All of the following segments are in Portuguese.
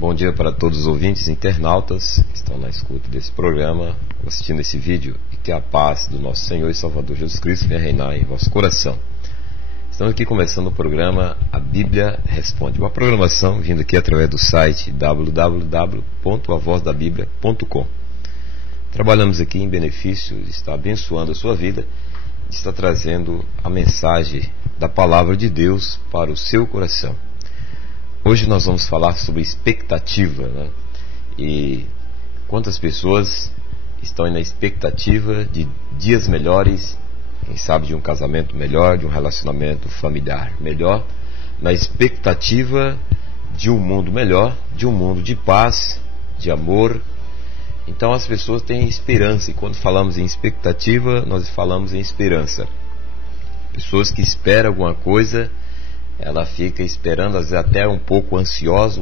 Bom dia para todos os ouvintes internautas que estão na escuta desse programa, assistindo esse vídeo, e que a paz do nosso Senhor e Salvador Jesus Cristo venha reinar em vosso coração. Estamos aqui começando o programa A Bíblia Responde, uma programação vindo aqui através do site www.avozdabiblia.com. Trabalhamos aqui em benefício de estar abençoando a sua vida, de estar trazendo a mensagem da Palavra de Deus para o seu coração. Hoje nós vamos falar sobre expectativa, né? E quantas pessoas estão na expectativa de dias melhores, quem sabe de um casamento melhor, de um relacionamento familiar melhor, na expectativa de um mundo melhor, de um mundo de paz, de amor. Então as pessoas têm esperança, e quando falamos em expectativa, nós falamos em esperança. Pessoas que esperam alguma coisa, ela fica esperando, às vezes até um pouco ansiosa,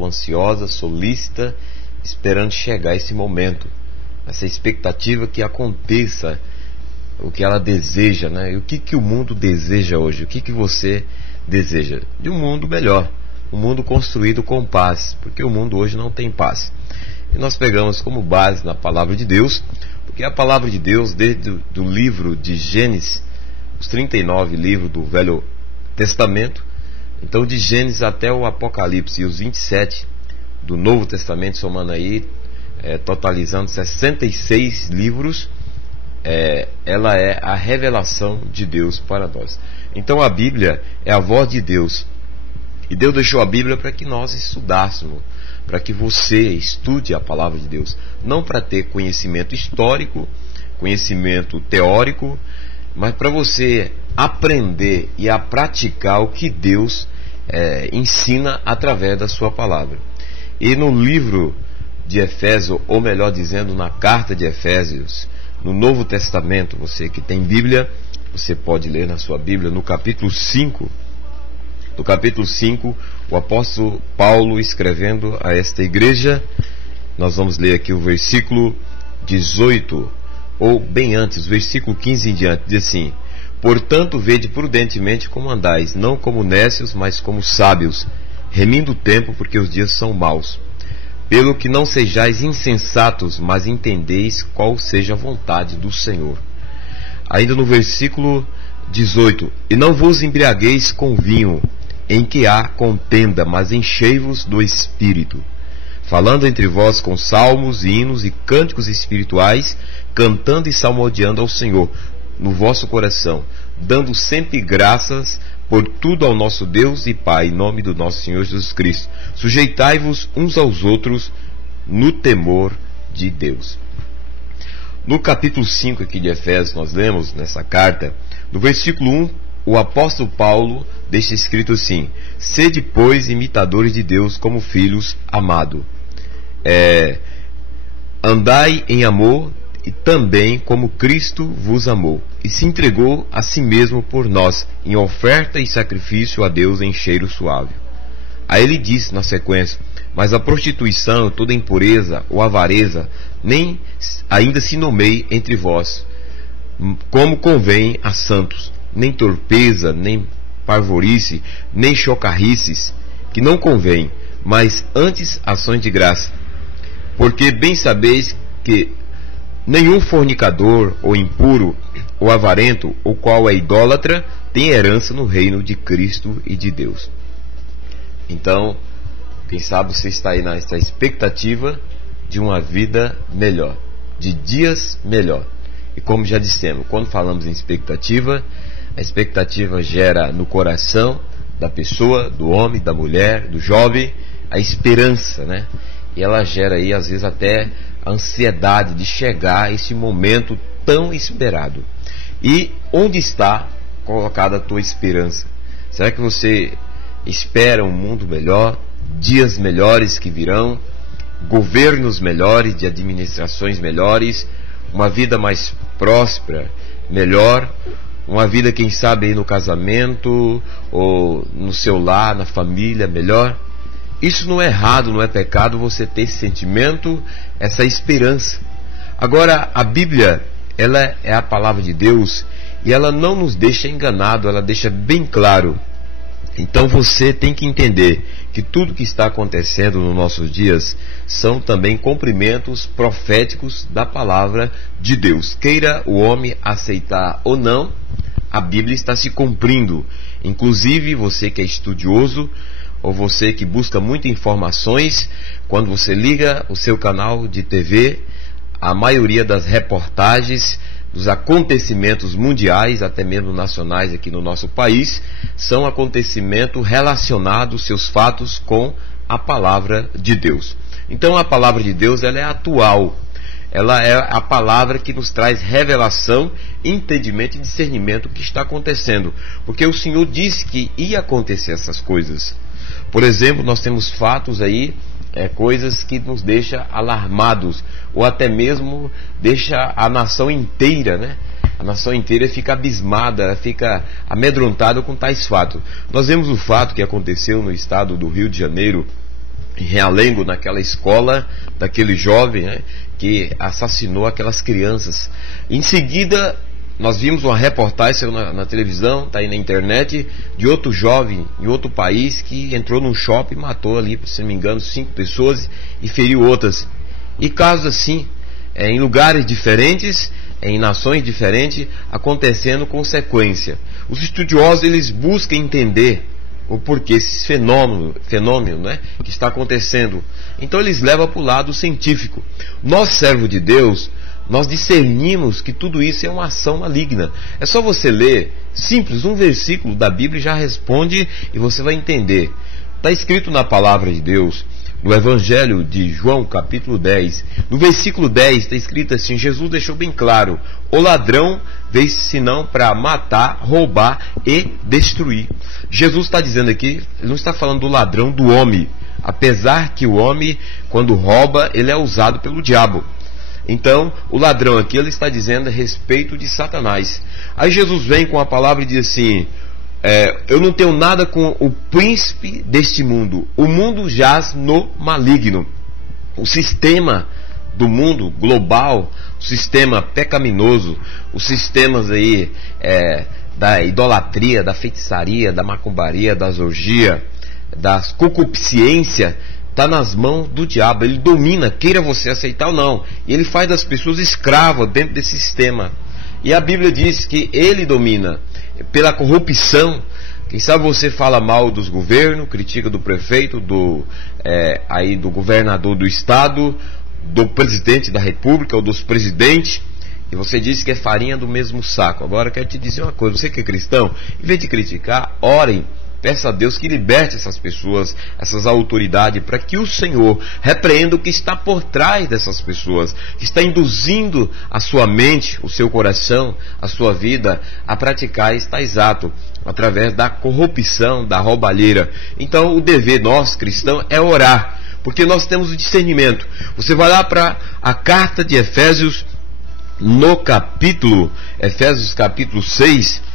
solícita, esperando chegar esse momento, essa expectativa que aconteça o que ela deseja, né? E o que o mundo deseja hoje? O que você deseja? De um mundo melhor, um mundo construído com paz, porque o mundo hoje não tem paz. E nós pegamos como base na Palavra de Deus, porque a Palavra de Deus, desde o livro de Gênesis, os 39 livros do Velho Testamento, então de Gênesis até o Apocalipse, e os 27 do Novo Testamento, somando aí, totalizando 66 livros, ela é a revelação de Deus para nós. Então a Bíblia é a voz de Deus, e Deus deixou a Bíblia para que nós estudássemos, para que você estude a Palavra de Deus, não para ter conhecimento histórico, conhecimento teórico, mas para você aprender e a praticar o que Deus ensina através da sua palavra. E no livro de Efésios, ou melhor dizendo, na carta de Efésios, no Novo Testamento, você que tem Bíblia, você pode ler na sua Bíblia, no capítulo 5. No capítulo 5, o apóstolo Paulo escrevendo a esta igreja, nós vamos ler aqui o versículo 18, ou bem antes, versículo 15 em diante, diz assim: portanto, vede prudentemente como andais, não como nécios, mas como sábios, remindo o tempo, porque os dias são maus. Pelo que não sejais insensatos, mas entendeis qual seja a vontade do Senhor. Ainda no versículo 18: e não vos embriagueis com vinho, em que há contenda, mas enchei-vos do Espírito, falando entre vós com salmos, hinos e cânticos espirituais, cantando e salmodiando ao Senhor no vosso coração, dando sempre graças por tudo ao nosso Deus e Pai, em nome do nosso Senhor Jesus Cristo. Sujeitai-vos uns aos outros no temor de Deus. No capítulo 5 aqui de Efésios, nós lemos nessa carta, no versículo 1, o apóstolo Paulo deixa escrito assim: sede, pois, imitadores de Deus como filhos amados. Andai em amor, e também como Cristo vos amou, e se entregou a si mesmo por nós, em oferta e sacrifício a Deus em cheiro suave. Aí ele disse na sequência: mas a prostituição, toda impureza ou avareza, nem ainda se nomeie entre vós, como convém a santos, nem torpeza, nem parvorice, nem chocarrices, que não convém, mas antes ações de graça. Porque bem sabeis que nenhum fornicador, ou impuro, ou avarento, ou qual é idólatra, tem herança no reino de Cristo e de Deus. Então, quem sabe você está aí nessa expectativa de uma vida melhor, de dias melhor. E como já dissemos, quando falamos em expectativa, a expectativa gera no coração da pessoa, do homem, da mulher, do jovem, a esperança, né? E ela gera aí, às vezes, até a ansiedade de chegar a esse momento tão esperado. E onde está colocada a tua esperança? Será que você espera um mundo melhor, dias melhores que virão, governos melhores, de administrações melhores, uma vida mais próspera, melhor, uma vida, quem sabe, aí no casamento, ou no seu lar, na família, melhor? Isso não é errado, não é pecado você ter esse sentimento, essa esperança. Agora, a Bíblia, ela é a palavra de Deus, e ela não nos deixa enganado, ela deixa bem claro. Então você tem que entender que tudo que está acontecendo nos nossos dias são também cumprimentos proféticos da palavra de Deus. Queira o homem aceitar ou não, a Bíblia está se cumprindo. Inclusive você que é estudioso, ou você que busca muitas informações, quando você liga o seu canal de TV, a maioria das reportagens dos acontecimentos mundiais, até mesmo nacionais aqui no nosso país, são acontecimentos relacionados, seus fatos, com a palavra de Deus. Então a palavra de Deus, ela é atual, ela é a palavra que nos traz revelação, entendimento e discernimento do que está acontecendo, porque o Senhor disse que ia acontecer essas coisas. Por exemplo, nós temos fatos aí, coisas que nos deixam alarmados, ou até mesmo deixa a nação inteira, né? A nação inteira fica abismada, fica amedrontada com tais fatos. Nós vemos o fato que aconteceu no estado do Rio de Janeiro, em Realengo, naquela escola daquele jovem, né, que assassinou aquelas crianças. Em seguida, nós vimos uma reportagem na televisão, está aí na internet, de outro jovem em outro país que entrou num shopping e matou ali, se não me engano, 5 pessoas e feriu outras. E casos assim, em lugares diferentes, em nações diferentes, acontecendo com sequência. Os estudiosos, eles buscam entender o porquê esse fenômeno, né, que está acontecendo. Então eles levam para o lado científico. Nós, servos de Deus, nós discernimos que tudo isso é uma ação maligna. É só você ler, simples, um versículo da Bíblia já responde e você vai entender. Está escrito na palavra de Deus, no Evangelho de João, capítulo 10, no versículo 10 está escrito assim, Jesus deixou bem claro: o ladrão veio senão para matar, roubar e destruir. Jesus está dizendo aqui, ele não está falando do ladrão, do homem, apesar que o homem, quando rouba, ele é usado pelo diabo. Então, o ladrão aqui, ele está dizendo a respeito de Satanás. Aí Jesus vem com a palavra e diz assim, eu não tenho nada com o príncipe deste mundo. O mundo jaz no maligno. O sistema do mundo global, o sistema pecaminoso, os sistemas aí da idolatria, da feitiçaria, da macumbaria, das orgias, das concupiscência, está nas mãos do diabo. Ele domina, queira você aceitar ou não, e ele faz das pessoas escravas dentro desse sistema. E a Bíblia diz que ele domina pela corrupção. Quem sabe você fala mal dos governos, critica do prefeito, do governador do estado, do presidente da república ou dos presidentes, e você diz que é farinha do mesmo saco. Agora eu quero te dizer uma coisa, você que é cristão, em vez de criticar, orem, peça a Deus que liberte essas pessoas, essas autoridades, para que o Senhor repreenda o que está por trás dessas pessoas, que está induzindo a sua mente, o seu coração, a sua vida a praticar tais atos, através da corrupção, da roubalheira. Então o dever nosso, cristão, é orar, porque nós temos o discernimento. Você vai lá para a carta de Efésios, no Efésios capítulo 6,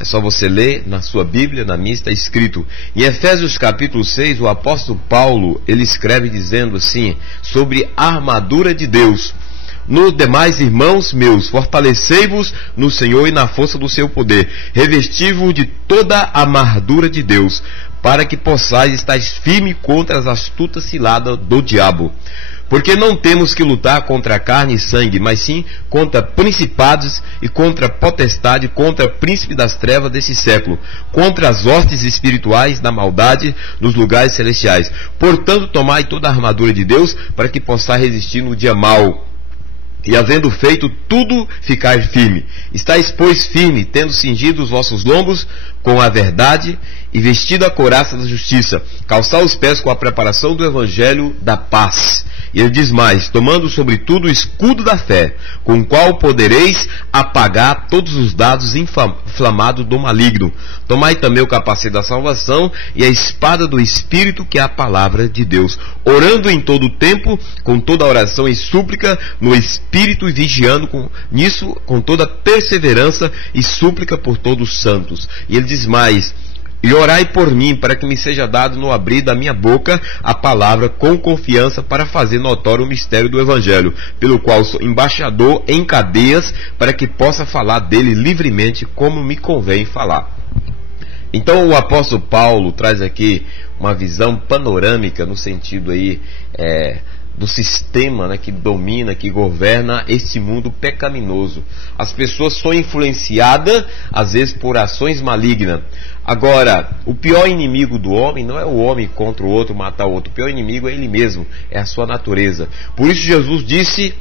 é só você ler na sua Bíblia, na minha está escrito. Em Efésios capítulo 6, o apóstolo Paulo, ele escreve dizendo assim, sobre a armadura de Deus. No demais, irmãos meus, fortalecei-vos no Senhor e na força do seu poder. Revesti-vos de toda a armadura de Deus, para que possais estar firme contra as astutas ciladas do diabo. Porque não temos que lutar contra carne e sangue, mas sim contra principados e contra potestade, contra príncipe das trevas desse século, contra as hostes espirituais da maldade nos lugares celestiais. Portanto, tomai toda a armadura de Deus, para que possais resistir no dia mau. E havendo feito tudo, ficar firme. Estais, pois, firme, tendo cingido os vossos lombos com a verdade e vestido a couraça da justiça, calçar os pés com a preparação do evangelho da paz. E ele diz mais, tomando sobretudo o escudo da fé, com o qual podereis apagar todos os dados inflamados do maligno. Tomai também o capacete da salvação e a espada do Espírito, que é a palavra de Deus, orando em todo o tempo, com toda oração e súplica no Espírito, e vigiando nisso com toda perseverança e súplica por todos os santos. E ele diz mais, e orai por mim, para que me seja dado no abrir da minha boca a palavra com confiança, para fazer notório o mistério do Evangelho, pelo qual sou embaixador em cadeias, para que possa falar dele livremente, como me convém falar. Então o apóstolo Paulo traz aqui uma visão panorâmica no sentido aí do sistema, né, que domina, que governa este mundo pecaminoso. As pessoas são influenciadas às vezes por ações malignas. Agora, o pior inimigo do homem não é o homem contra o outro, matar o outro. O pior inimigo é ele mesmo, é a sua natureza. Por isso Jesus disse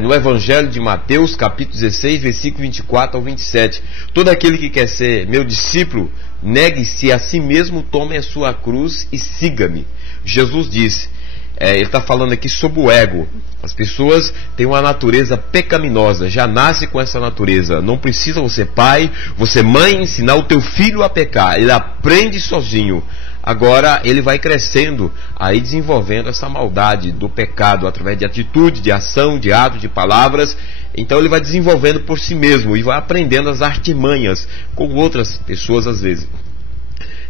no Evangelho de Mateus, capítulo 16, versículo 24 ao 27, todo aquele que quer ser meu discípulo, negue-se a si mesmo, tome a sua cruz e siga-me. Jesus disse, ele está falando aqui sobre o ego. As pessoas têm uma natureza pecaminosa, já nasce com essa natureza. Não precisa você pai, você mãe, ensinar o teu filho a pecar. Ele aprende sozinho. Agora ele vai crescendo, aí desenvolvendo essa maldade do pecado, através de atitude, de ação, de ato, de palavras. Então ele vai desenvolvendo por si mesmo e vai aprendendo as artimanhas com outras pessoas às vezes.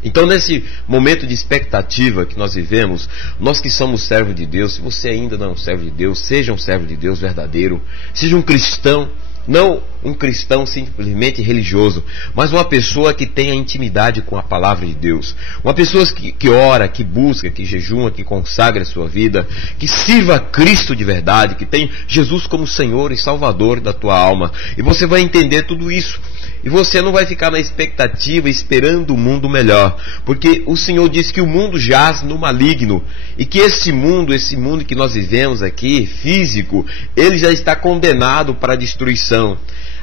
Então, nesse momento de expectativa que nós vivemos, nós que somos servos de Deus, se você ainda não é um servo de Deus, seja um servo de Deus verdadeiro, seja um cristão, não um cristão simplesmente religioso, mas uma pessoa que tenha intimidade com a palavra de Deus, uma pessoa que ora, que busca, que jejuma, que consagra a sua vida, que sirva a Cristo de verdade, que tem Jesus como Senhor e Salvador da tua alma, e você vai entender tudo isso. E você não vai ficar na expectativa, esperando um mundo melhor. Porque o Senhor disse que o mundo jaz no maligno. E que esse mundo que nós vivemos aqui, físico, ele já está condenado para a destruição.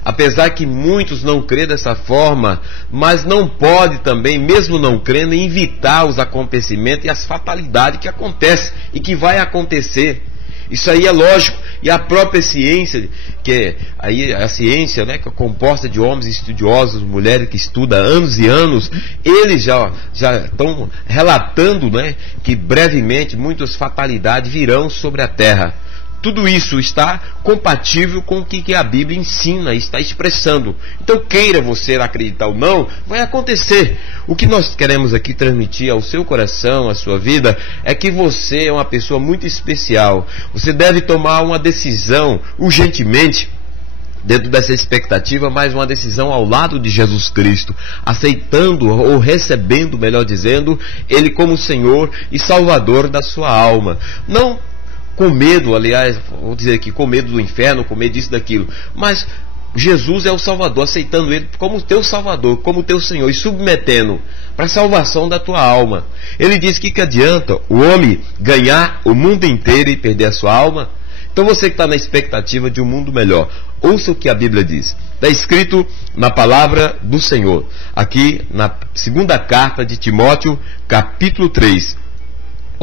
Apesar que muitos não crêem dessa forma, mas não pode também, mesmo não crendo, evitar os acontecimentos e as fatalidades que acontecem e que vai acontecer. Isso aí é lógico, e a própria ciência, que aí a ciência, né, que é composta de homens estudiosos, mulheres que estudam há anos e anos, eles já estão relatando, né, que brevemente muitas fatalidades virão sobre a Terra. Tudo isso está compatível com o que a Bíblia ensina, está expressando. Então, queira você acreditar ou não, vai acontecer. O que nós queremos aqui transmitir ao seu coração, à sua vida, é que você é uma pessoa muito especial. Você deve tomar uma decisão urgentemente, dentro dessa expectativa, mas uma decisão ao lado de Jesus Cristo, aceitando ou recebendo, melhor dizendo, Ele como Senhor e Salvador da sua alma. Não com medo, aliás, vou dizer aqui, com medo do inferno, com medo disso, daquilo, mas Jesus é o Salvador, aceitando Ele como teu Salvador, como teu Senhor, e submetendo para a salvação da tua alma. Ele diz que adianta o homem ganhar o mundo inteiro e perder a sua alma? Então você que está na expectativa de um mundo melhor, ouça o que a Bíblia diz. Está escrito na palavra do Senhor, aqui na segunda carta de Timóteo, capítulo 3.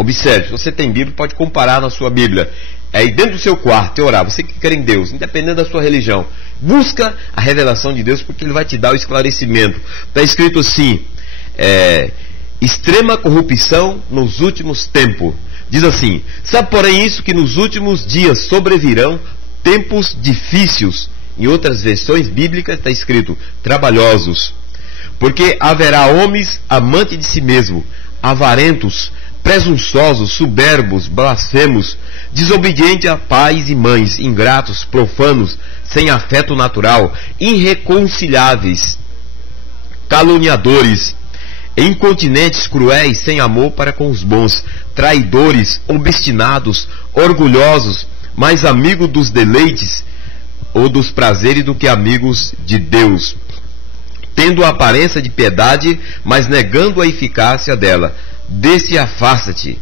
Observe, se você tem Bíblia, pode comparar na sua Bíblia. Aí dentro do seu quarto, orar, você que quer em Deus, independente da sua religião, busca a revelação de Deus, porque Ele vai te dar o esclarecimento. Está escrito assim, extrema corrupção nos últimos tempos. Diz assim, sabe porém isso, que nos últimos dias sobrevirão tempos difíceis. Em outras versões bíblicas está escrito, trabalhosos. Porque haverá homens amantes de si mesmo, avarentos, presunçosos, soberbos, blasfemos, desobedientes a pais e mães, ingratos, profanos, sem afeto natural, irreconciliáveis, caluniadores, incontinentes, cruéis, sem amor para com os bons, traidores, obstinados, orgulhosos, mais amigos dos deleites ou dos prazeres do que amigos de Deus, tendo a aparência de piedade, mas negando a eficácia dela. Desse afasta-te.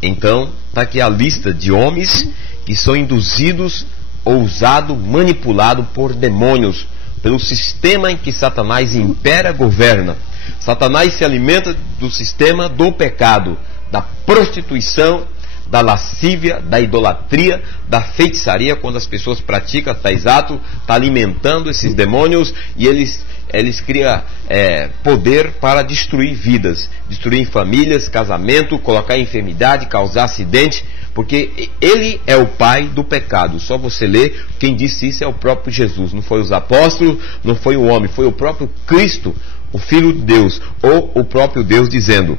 Então, está aqui a lista de homens que são induzidos, ousados, manipulados por demônios, pelo sistema em que Satanás impera, governa. Satanás se alimenta do sistema do pecado, da prostituição, da lascívia, da idolatria, da feitiçaria. Quando as pessoas praticam tais atos, está alimentando esses demônios, e eles criam poder para destruir vidas, destruir famílias, casamento, colocar enfermidade, causar acidente, porque ele é o pai do pecado. Só você lê, quem disse isso é o próprio Jesus, não foi os apóstolos, não foi o homem, foi o próprio Cristo, o Filho de Deus, ou o próprio Deus dizendo.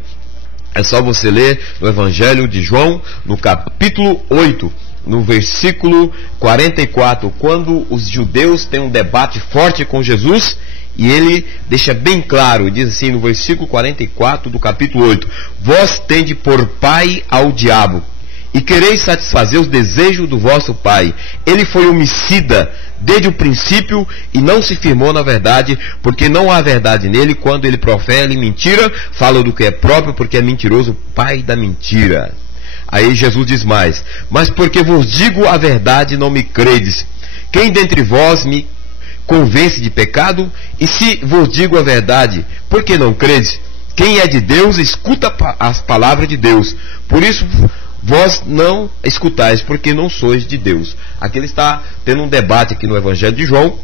É só você ler no Evangelho de João, no capítulo 8, no versículo 44, quando os judeus têm um debate forte com Jesus, e ele deixa bem claro, diz assim no versículo 44 do capítulo 8: vós tendes por pai ao diabo, e quereis satisfazer os desejos do vosso pai. Ele foi homicida desde o princípio e não se firmou na verdade, porque não há verdade nele. Quando ele profere mentira, fala do que é próprio, porque é mentiroso, pai da mentira. Aí Jesus diz mais: mas porque vos digo a verdade, não me credes. Quem dentre vós me convence de pecado? E se vos digo a verdade, por que não credes? Quem é de Deus, escuta as palavras de Deus. Por isso vós não escutais, porque não sois de Deus. Aqui ele está tendo um debate aqui no Evangelho de João,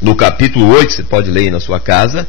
no capítulo 8, você pode ler aí na sua casa,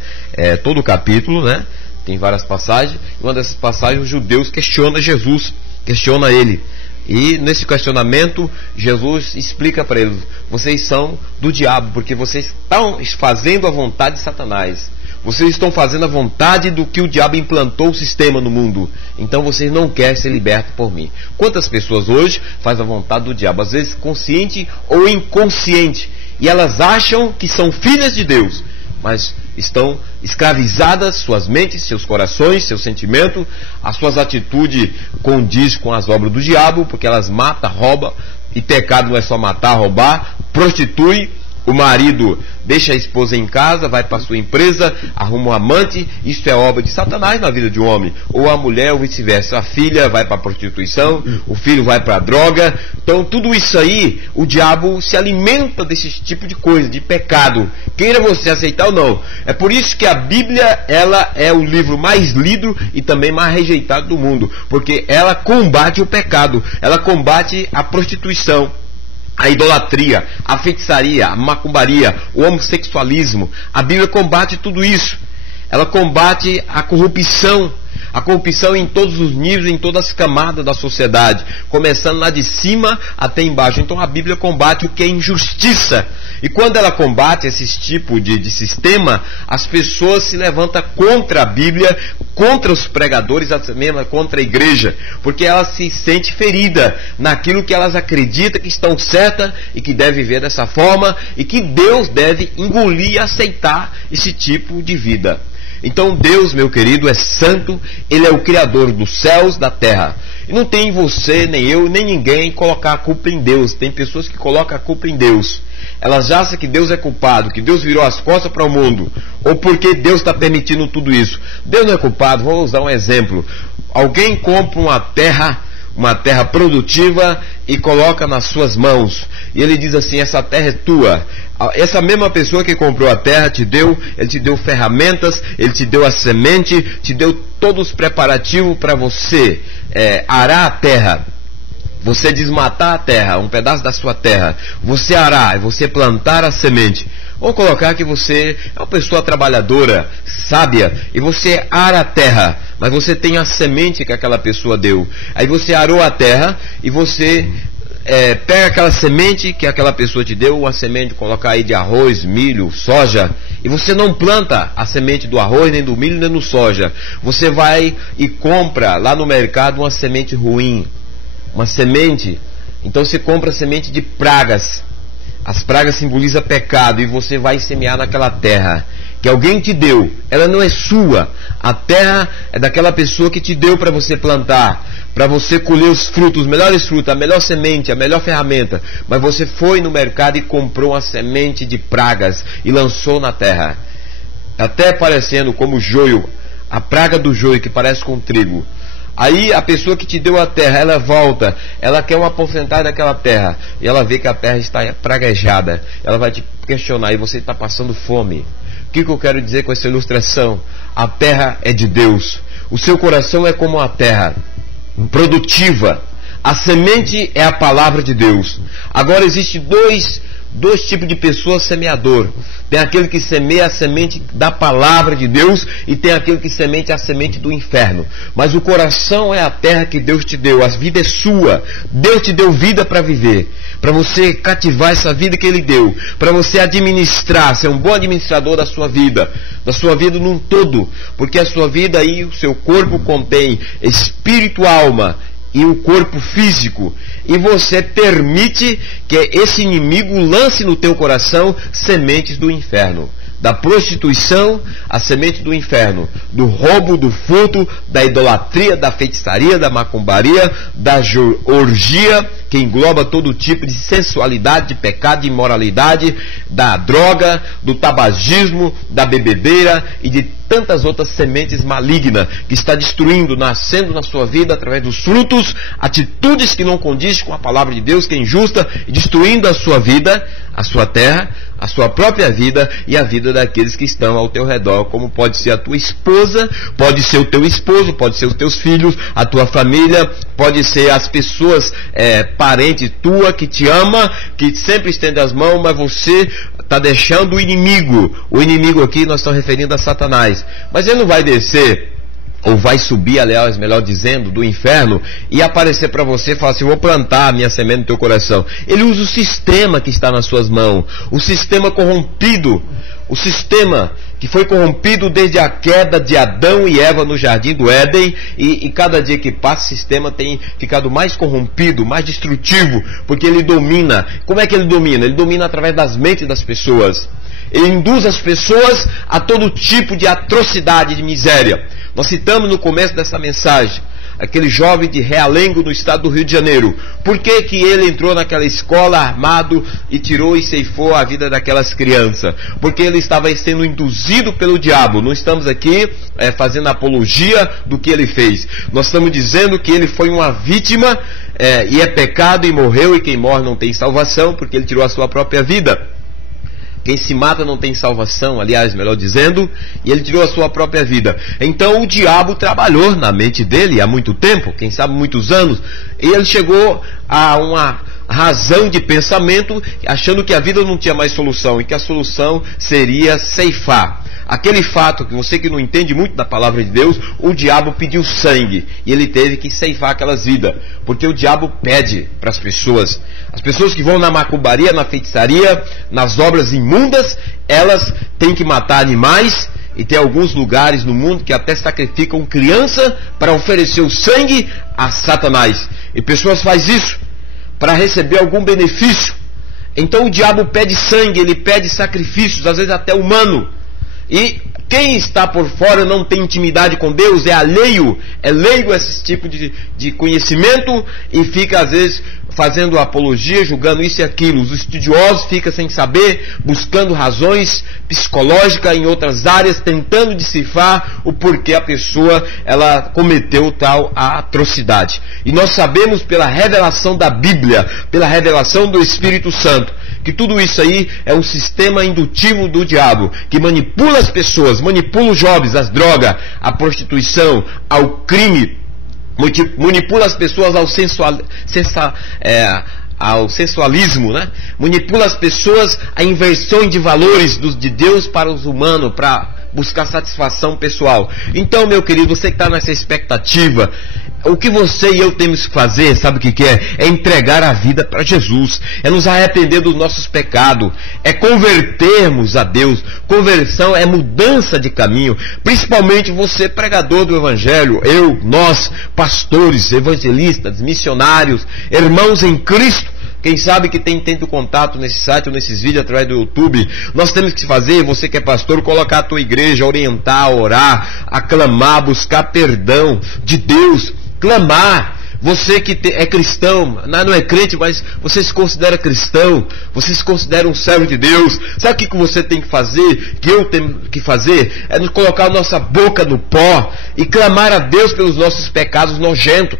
todo o capítulo, né? Tem várias passagens. Uma dessas passagens, os judeus questionam Jesus, questiona ele. E nesse questionamento, Jesus explica para eles: vocês são do diabo, porque vocês estão fazendo a vontade de Satanás. Vocês estão fazendo a vontade do que o diabo implantou o sistema no mundo. Então vocês não querem ser libertos por mim. Quantas pessoas hoje fazem a vontade do diabo? Às vezes consciente ou inconsciente. E elas acham que são filhas de Deus, mas estão escravizadas, suas mentes, seus corações, seus sentimentos. As suas atitudes condiz com as obras do diabo, porque elas matam, roubam. E pecado não é só matar, roubar, prostitui. O marido deixa a esposa em casa, vai para sua empresa, arruma um amante. Isso é obra de Satanás na vida de um homem. Ou a mulher, ou vice-versa. A filha vai para a prostituição, o filho vai para a droga. Então tudo isso aí, o diabo se alimenta desse tipo de coisa, de pecado, queira você aceitar ou não. É por isso que a Bíblia, ela é o livro mais lido e também mais rejeitado do mundo, porque ela combate o pecado, ela combate a prostituição, a idolatria, a feitiçaria, a macumbaria, o homossexualismo. A Bíblia combate tudo isso. Ela combate a corrupção em todos os níveis, em todas as camadas da sociedade, começando lá de cima até embaixo. Então a Bíblia combate o que é injustiça. E quando ela combate esse tipo de sistema, as pessoas se levantam contra a Bíblia, contra os pregadores, mesmo contra a igreja, porque ela se sente ferida naquilo que elas acreditam que estão certas e que deve viver dessa forma, e que Deus deve engolir e aceitar esse tipo de vida. Então Deus, meu querido, é santo. Ele é o Criador dos céus, da terra. E não tem você, nem eu, nem ninguém colocar a culpa em Deus. Tem pessoas que colocam a culpa em Deus. Elas acham que Deus é culpado, que Deus virou as costas para o mundo, ou porque Deus está permitindo tudo isso. Deus não é culpado. Vamos dar um exemplo. Alguém compra uma terra produtiva e coloca nas suas mãos, e ele diz assim: essa terra é tua. Essa mesma pessoa que comprou a terra ele te deu ferramentas, ele te deu a semente, te deu todos os preparativos para você arar a terra, você desmatar a terra, um pedaço da sua terra, você arar, você plantar a semente. Vamos colocar que você é uma pessoa trabalhadora, sábia, e você ara a terra, mas você tem a semente que aquela pessoa deu. Aí você arou a terra e você pega aquela semente que aquela pessoa te deu, uma semente, colocar aí de arroz, milho, soja, e você não planta a semente do arroz, nem do milho, nem do soja. Você vai e compra lá no mercado uma semente ruim, uma semente. Então você compra semente de pragas. As pragas simbolizam pecado, e você vai semear naquela terra que alguém te deu. Ela não é sua. A terra é daquela pessoa que te deu para você plantar, para você colher os frutos, os melhores frutos, a melhor semente, a melhor ferramenta. Mas você foi no mercado e comprou uma semente de pragas e lançou na terra, até parecendo como joio, a praga do joio que parece com trigo. Aí a pessoa que te deu a terra, ela volta, ela quer uma porcentagem daquela terra, e ela vê que a terra está praguejada. Ela vai te questionar: e você está passando fome? O que eu quero dizer com essa ilustração? A terra é de Deus. O seu coração é como a terra produtiva. A semente é a palavra de Deus. Agora existem dois tipos de pessoas semeador. Tem aquele que semeia a semente da palavra de Deus, e tem aquele que semeia a semente do inferno. Mas o coração é a terra que Deus te deu. A vida é sua. Deus te deu vida para viver, para você cativar essa vida que Ele deu, para você administrar, ser um bom administrador da sua vida num todo, porque a sua vida aí, o seu corpo contém espírito, alma e o corpo físico, e você permite que esse inimigo lance no teu coração sementes do inferno. Da prostituição, a semente do inferno, do roubo, do furto, da idolatria, da feitiçaria, da macumbaria, da orgia, que engloba todo tipo de sensualidade, de pecado, de imoralidade, da droga, do tabagismo, da bebedeira e de tantas outras sementes malignas que está destruindo, nascendo na sua vida através dos frutos, atitudes que não condizem com a palavra de Deus, que é injusta, e destruindo a sua vida, a sua terra, a sua própria vida e a vida daqueles que estão ao teu redor, como pode ser a tua esposa, pode ser o teu esposo, pode ser os teus filhos, a tua família, pode ser as pessoas parentes tua que te ama, que sempre estende as mãos, mas você está deixando o inimigo aqui nós estamos referindo a Satanás, mas ele não vai descer ou vai subir, aliás, melhor dizendo, do inferno e aparecer para você e falar assim: vou plantar a minha semente no teu coração. Ele usa o sistema que está nas suas mãos, o sistema corrompido, o sistema que foi corrompido desde a queda de Adão e Eva no jardim do Éden, e cada dia que passa o sistema tem ficado mais corrompido, mais destrutivo, porque ele domina. Como é que ele domina? Ele domina através das mentes das pessoas. Ele induz as pessoas a todo tipo de atrocidade, de miséria. Nós citamos no começo dessa mensagem aquele jovem de Realengo, no estado do Rio de Janeiro. Por que que ele entrou naquela escola armado e tirou e ceifou a vida daquelas crianças? Porque ele estava sendo induzido pelo diabo. Não estamos aqui fazendo apologia do que ele fez. Nós estamos dizendo que ele foi uma vítima e é pecado e morreu, e quem morre não tem salvação, porque ele tirou a sua própria vida. Quem se mata não tem salvação, aliás, melhor dizendo, e ele tirou a sua própria vida. Então o diabo trabalhou na mente dele há muito tempo, quem sabe muitos anos, e ele chegou a uma razão de pensamento, achando que a vida não tinha mais solução, e que a solução seria ceifar. Aquele fato que você que não entende muito da palavra de Deus, o diabo pediu sangue, e ele teve que ceifar aquelas vidas, porque o diabo pede para as pessoas que vão na macumbaria, na feitiçaria, nas obras imundas, elas têm que matar animais, e tem alguns lugares no mundo que até sacrificam criança para oferecer o sangue a Satanás, e pessoas fazem isso para receber algum benefício. Então o diabo pede sangue, ele pede sacrifícios, às vezes até humano. E quem está por fora não tem intimidade com Deus, é leigo a esse tipo de conhecimento, e fica às vezes fazendo apologia, julgando isso e aquilo. Os estudiosos ficam sem saber, buscando razões psicológicas em outras áreas, tentando decifrar o porquê a pessoa ela cometeu tal atrocidade. E nós sabemos pela revelação da Bíblia, pela revelação do Espírito Santo, que tudo isso aí é um sistema indutivo do diabo, que manipula as pessoas, manipula os jovens, as drogas, a prostituição, ao crime, manipula as pessoas ao sensualismo, né? Manipula as pessoas à inversão de valores de Deus para os humanos, para buscar satisfação pessoal. Então, meu querido, você que está nessa expectativa, o que você e eu temos que fazer, sabe o que é? É entregar a vida para Jesus, é nos arrepender dos nossos pecados, é convertermos a Deus. Conversão é mudança de caminho, principalmente você, pregador do Evangelho, nós, pastores, evangelistas, missionários, irmãos em Cristo. Quem sabe que tem tendo contato nesse site ou nesses vídeos através do YouTube. Nós temos que fazer, você que é pastor, colocar a tua igreja, orientar, orar, aclamar, buscar perdão de Deus, clamar. Você que é cristão, não é crente, mas você se considera cristão, você se considera um servo de Deus. Sabe o que você tem que fazer, que eu tenho que fazer? É nos colocar a nossa boca no pó e clamar a Deus pelos nossos pecados nojentos,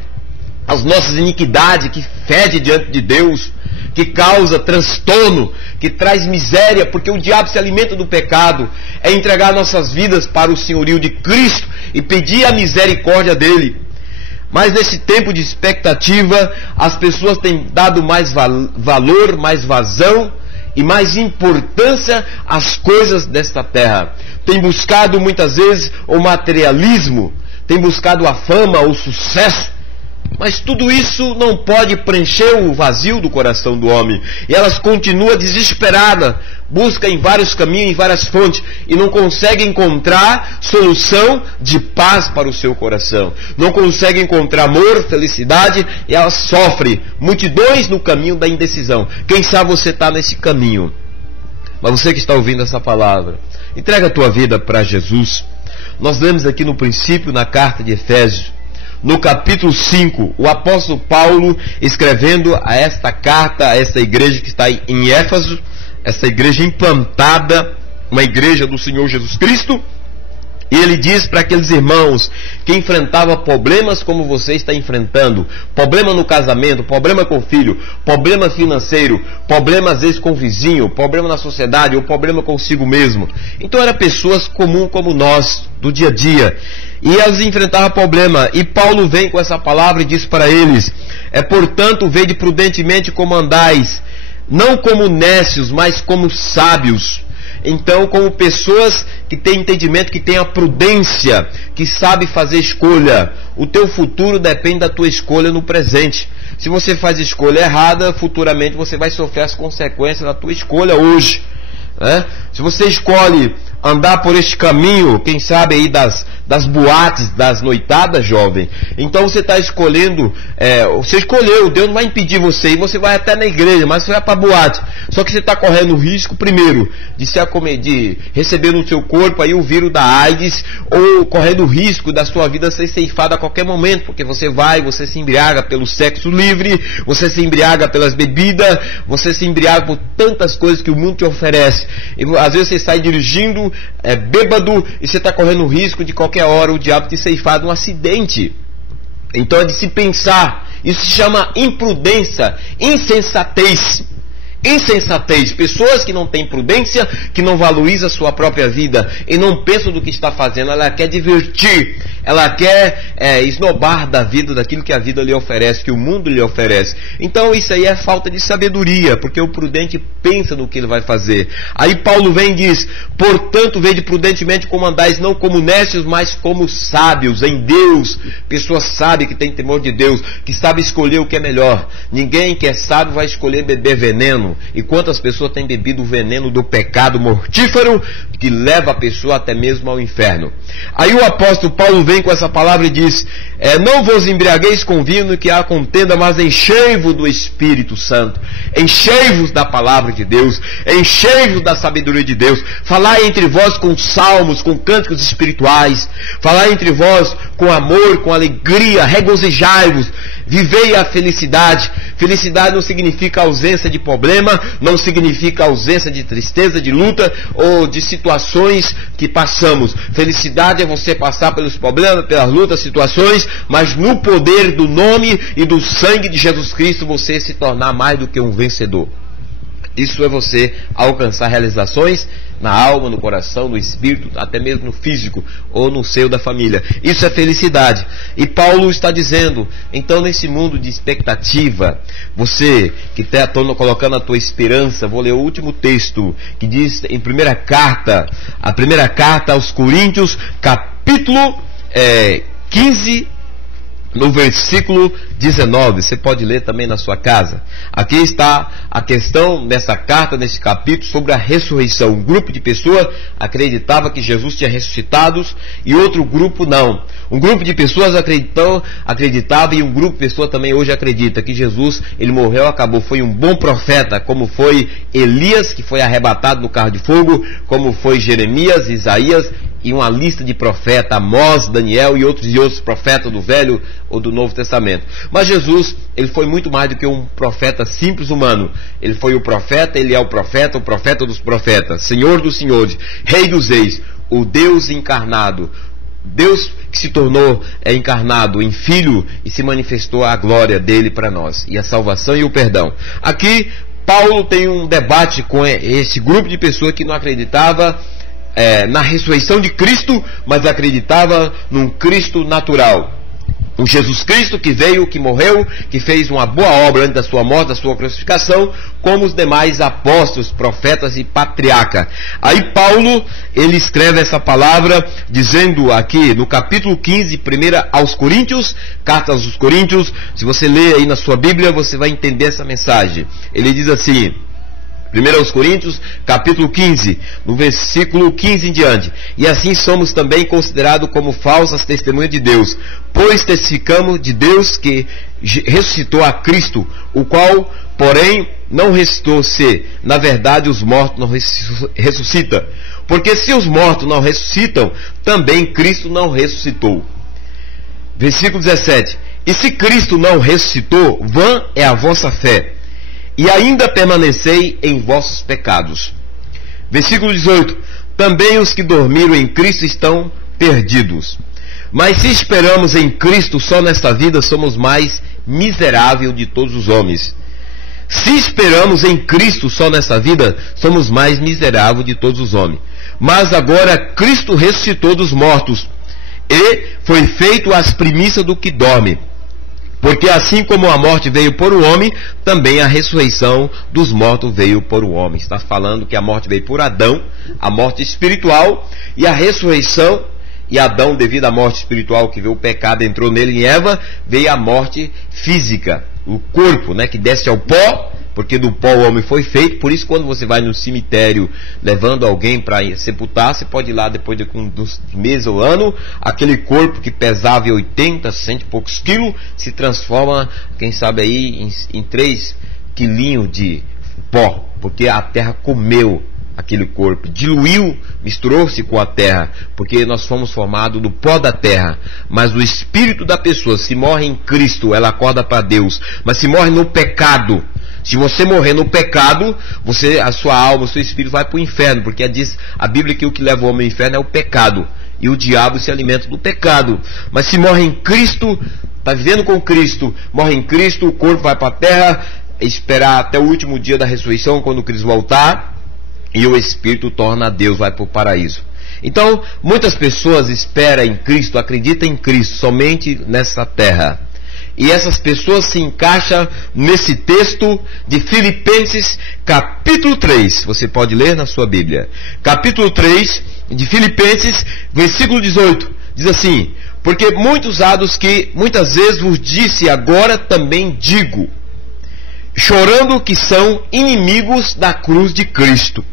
as nossas iniquidades que fede diante de Deus, que causa transtorno, que traz miséria, porque o diabo se alimenta do pecado. É entregar nossas vidas para o senhorio de Cristo e pedir a misericórdia dele. Mas nesse tempo de expectativa, as pessoas têm dado mais valor, mais vazão e mais importância às coisas desta terra. Tem buscado muitas vezes o materialismo, tem buscado a fama, o sucesso, Mas tudo isso não pode preencher o vazio do coração do homem. E elas continuam desesperadas, buscam em vários caminhos, em várias fontes, e não conseguem encontrar solução de paz para o seu coração. Não conseguem encontrar amor, felicidade, e elas sofrem. Multidões no caminho da indecisão. Quem sabe você está nesse caminho. Mas você que está ouvindo essa palavra, entrega a tua vida para Jesus. Nós lemos aqui no princípio, na carta de Efésios, no capítulo 5, o apóstolo Paulo escrevendo a esta carta, a esta igreja que está em Éfeso, essa igreja implantada, uma igreja do Senhor Jesus Cristo, e ele diz para aqueles irmãos que enfrentavam problemas como você está enfrentando, problema no casamento, problema com o filho, problema financeiro, problema às vezes com o vizinho, problema na sociedade, ou problema consigo mesmo. Então eram pessoas comuns como nós, do dia a dia, e elas enfrentavam problema, e Paulo vem com essa palavra e diz para eles: portanto, vede prudentemente como andais, não como nécios, mas como sábios. Então, como pessoas que têm entendimento, que têm a prudência, que sabem fazer escolha. O teu futuro depende da tua escolha no presente. Se você faz escolha errada, futuramente você vai sofrer as consequências da tua escolha hoje, né? Se você escolhe andar por este caminho, quem sabe aí das boates, das noitadas, jovem, então você está escolhendo, você escolheu, Deus não vai impedir você, e você vai até na igreja, mas você vai para a boate. Só que você está correndo o risco, primeiro, de receber no seu corpo aí o vírus da AIDS, ou correndo o risco da sua vida ser ceifada a qualquer momento, porque você se embriaga pelo sexo livre, você se embriaga pelas bebidas, você se embriaga por tantas coisas que o mundo te oferece. E às vezes você sai dirigindo bêbado, e você está correndo o risco de qualquer hora o diabo te ceifar de um acidente. Então é de se pensar. Isso se chama imprudência, insensatez. Insensatez, pessoas que não têm prudência, que não valorizam a sua própria vida e não pensam do que está fazendo. Ela quer divertir, ela quer esnobar da vida, daquilo que a vida lhe oferece, que o mundo lhe oferece. Então isso aí é falta de sabedoria, porque o prudente pensa no que ele vai fazer. Aí Paulo vem e diz: portanto, vede prudentemente como andais, não como nécios, mas como sábios em Deus. Pessoas sábias que têm temor de Deus, que sabem escolher o que é melhor. Ninguém que é sábio vai escolher beber veneno. E quantas pessoas têm bebido o veneno do pecado mortífero que leva a pessoa até mesmo ao inferno? Aí o apóstolo Paulo vem com essa palavra e diz: não vos embriagueis com vinho que há contenda, mas enchei-vos do Espírito Santo, enchei-vos da palavra de Deus, enchei-vos da sabedoria de Deus. Falai entre vós com salmos, com cânticos espirituais, falai entre vós com amor, com alegria, regozijai-vos, vivei a felicidade. Felicidade não significa ausência de problema, não significa ausência de tristeza, de luta ou de situações que passamos. Felicidade é você passar pelos problemas, pelas lutas, situações, mas no poder do nome e do sangue de Jesus Cristo você se tornar mais do que um vencedor. Isso é você alcançar realizações na alma, no coração, no espírito, até mesmo no físico ou no seio da família. Isso é felicidade. E Paulo está dizendo, então, nesse mundo de expectativa, você que está colocando a tua esperança, vou ler o último texto que diz em a primeira carta aos Coríntios, capítulo 15, no versículo 19, você pode ler também na sua casa. Aqui está a questão dessa carta, nesse capítulo, sobre a ressurreição. Um grupo de pessoas acreditava que Jesus tinha ressuscitado e outro grupo não. Um grupo de pessoas acreditava e um grupo de pessoas também hoje acredita que Jesus, ele morreu, acabou. Foi um bom profeta, como foi Elias, que foi arrebatado no carro de fogo, como foi Jeremias, Isaías, e uma lista de profetas, Amós, Daniel e outros profetas do Velho ou do Novo Testamento. Mas Jesus, ele foi muito mais do que um profeta simples humano. Ele foi o profeta, ele é o profeta dos profetas, Senhor dos senhores, Rei dos reis, o Deus encarnado, Deus que se tornou encarnado em Filho e se manifestou a glória dele para nós, e a salvação e o perdão. Aqui, Paulo tem um debate com esse grupo de pessoas que não acreditava na ressurreição de Cristo, mas acreditava num Cristo natural. Um Jesus Cristo que veio, que morreu, que fez uma boa obra antes da sua morte, da sua crucificação, como os demais apóstolos, profetas e patriarca. Aí Paulo, ele escreve essa palavra, dizendo aqui no capítulo 15, 1 aos Coríntios, carta aos Coríntios, se você ler aí na sua Bíblia, você vai entender essa mensagem. Ele diz assim, 1 aos Coríntios, capítulo 15, no versículo 15 em diante. E assim somos também considerados como falsas testemunhas de Deus, pois testificamos de Deus que ressuscitou a Cristo, o qual, porém, não ressuscitou se, na verdade, os mortos não ressuscitam. Porque se os mortos não ressuscitam, também Cristo não ressuscitou. Versículo 17. E se Cristo não ressuscitou, vã é a vossa fé, e ainda permanecei em vossos pecados. Versículo 18. Também os que dormiram em Cristo estão perdidos. Mas se esperamos em Cristo só nesta vida, somos mais miseráveis de todos os homens. Se esperamos em Cristo só nesta vida, somos mais miseráveis de todos os homens. Mas agora Cristo ressuscitou dos mortos, e foi feito as primícias do que dorme. Porque assim como a morte veio por o homem, também a ressurreição dos mortos veio por o homem. Está falando que a morte veio por Adão, a morte espiritual, e a ressurreição, e Adão, devido à morte espiritual que veio o pecado, entrou nele em Eva, veio a morte física, o corpo, né, que desce ao pó, porque do pó o homem foi feito. Por isso, quando você vai no cemitério levando alguém para sepultar, você pode ir lá depois de dos meses ou ano, aquele corpo que pesava 80, 100 e poucos quilos, se transforma, quem sabe aí, em 3 quilinhos de pó, porque a terra comeu aquele corpo, diluiu, misturou-se com a terra, porque nós fomos formados do pó da terra. Mas o espírito da pessoa, se morre em Cristo, ela acorda para Deus. Mas se morre no pecado, se você morrer no pecado, a sua alma, o seu espírito vai para o inferno, porque diz a Bíblia que o que leva o homem ao inferno é o pecado, e o diabo se alimenta do pecado. Mas se morre em Cristo, está vivendo com Cristo, morre em Cristo, o corpo vai para a terra, esperar até o último dia da ressurreição, quando Cristo voltar, e o espírito torna a Deus, vai para o paraíso. Então, muitas pessoas esperam em Cristo, acreditam em Cristo somente nessa terra. E essas pessoas se encaixam nesse texto de Filipenses, capítulo 3. Você pode ler na sua Bíblia. Capítulo 3 de Filipenses, versículo 18. Diz assim: porque muitos há dos que muitas vezes vos disse, agora também digo, chorando, que são inimigos da cruz de Cristo.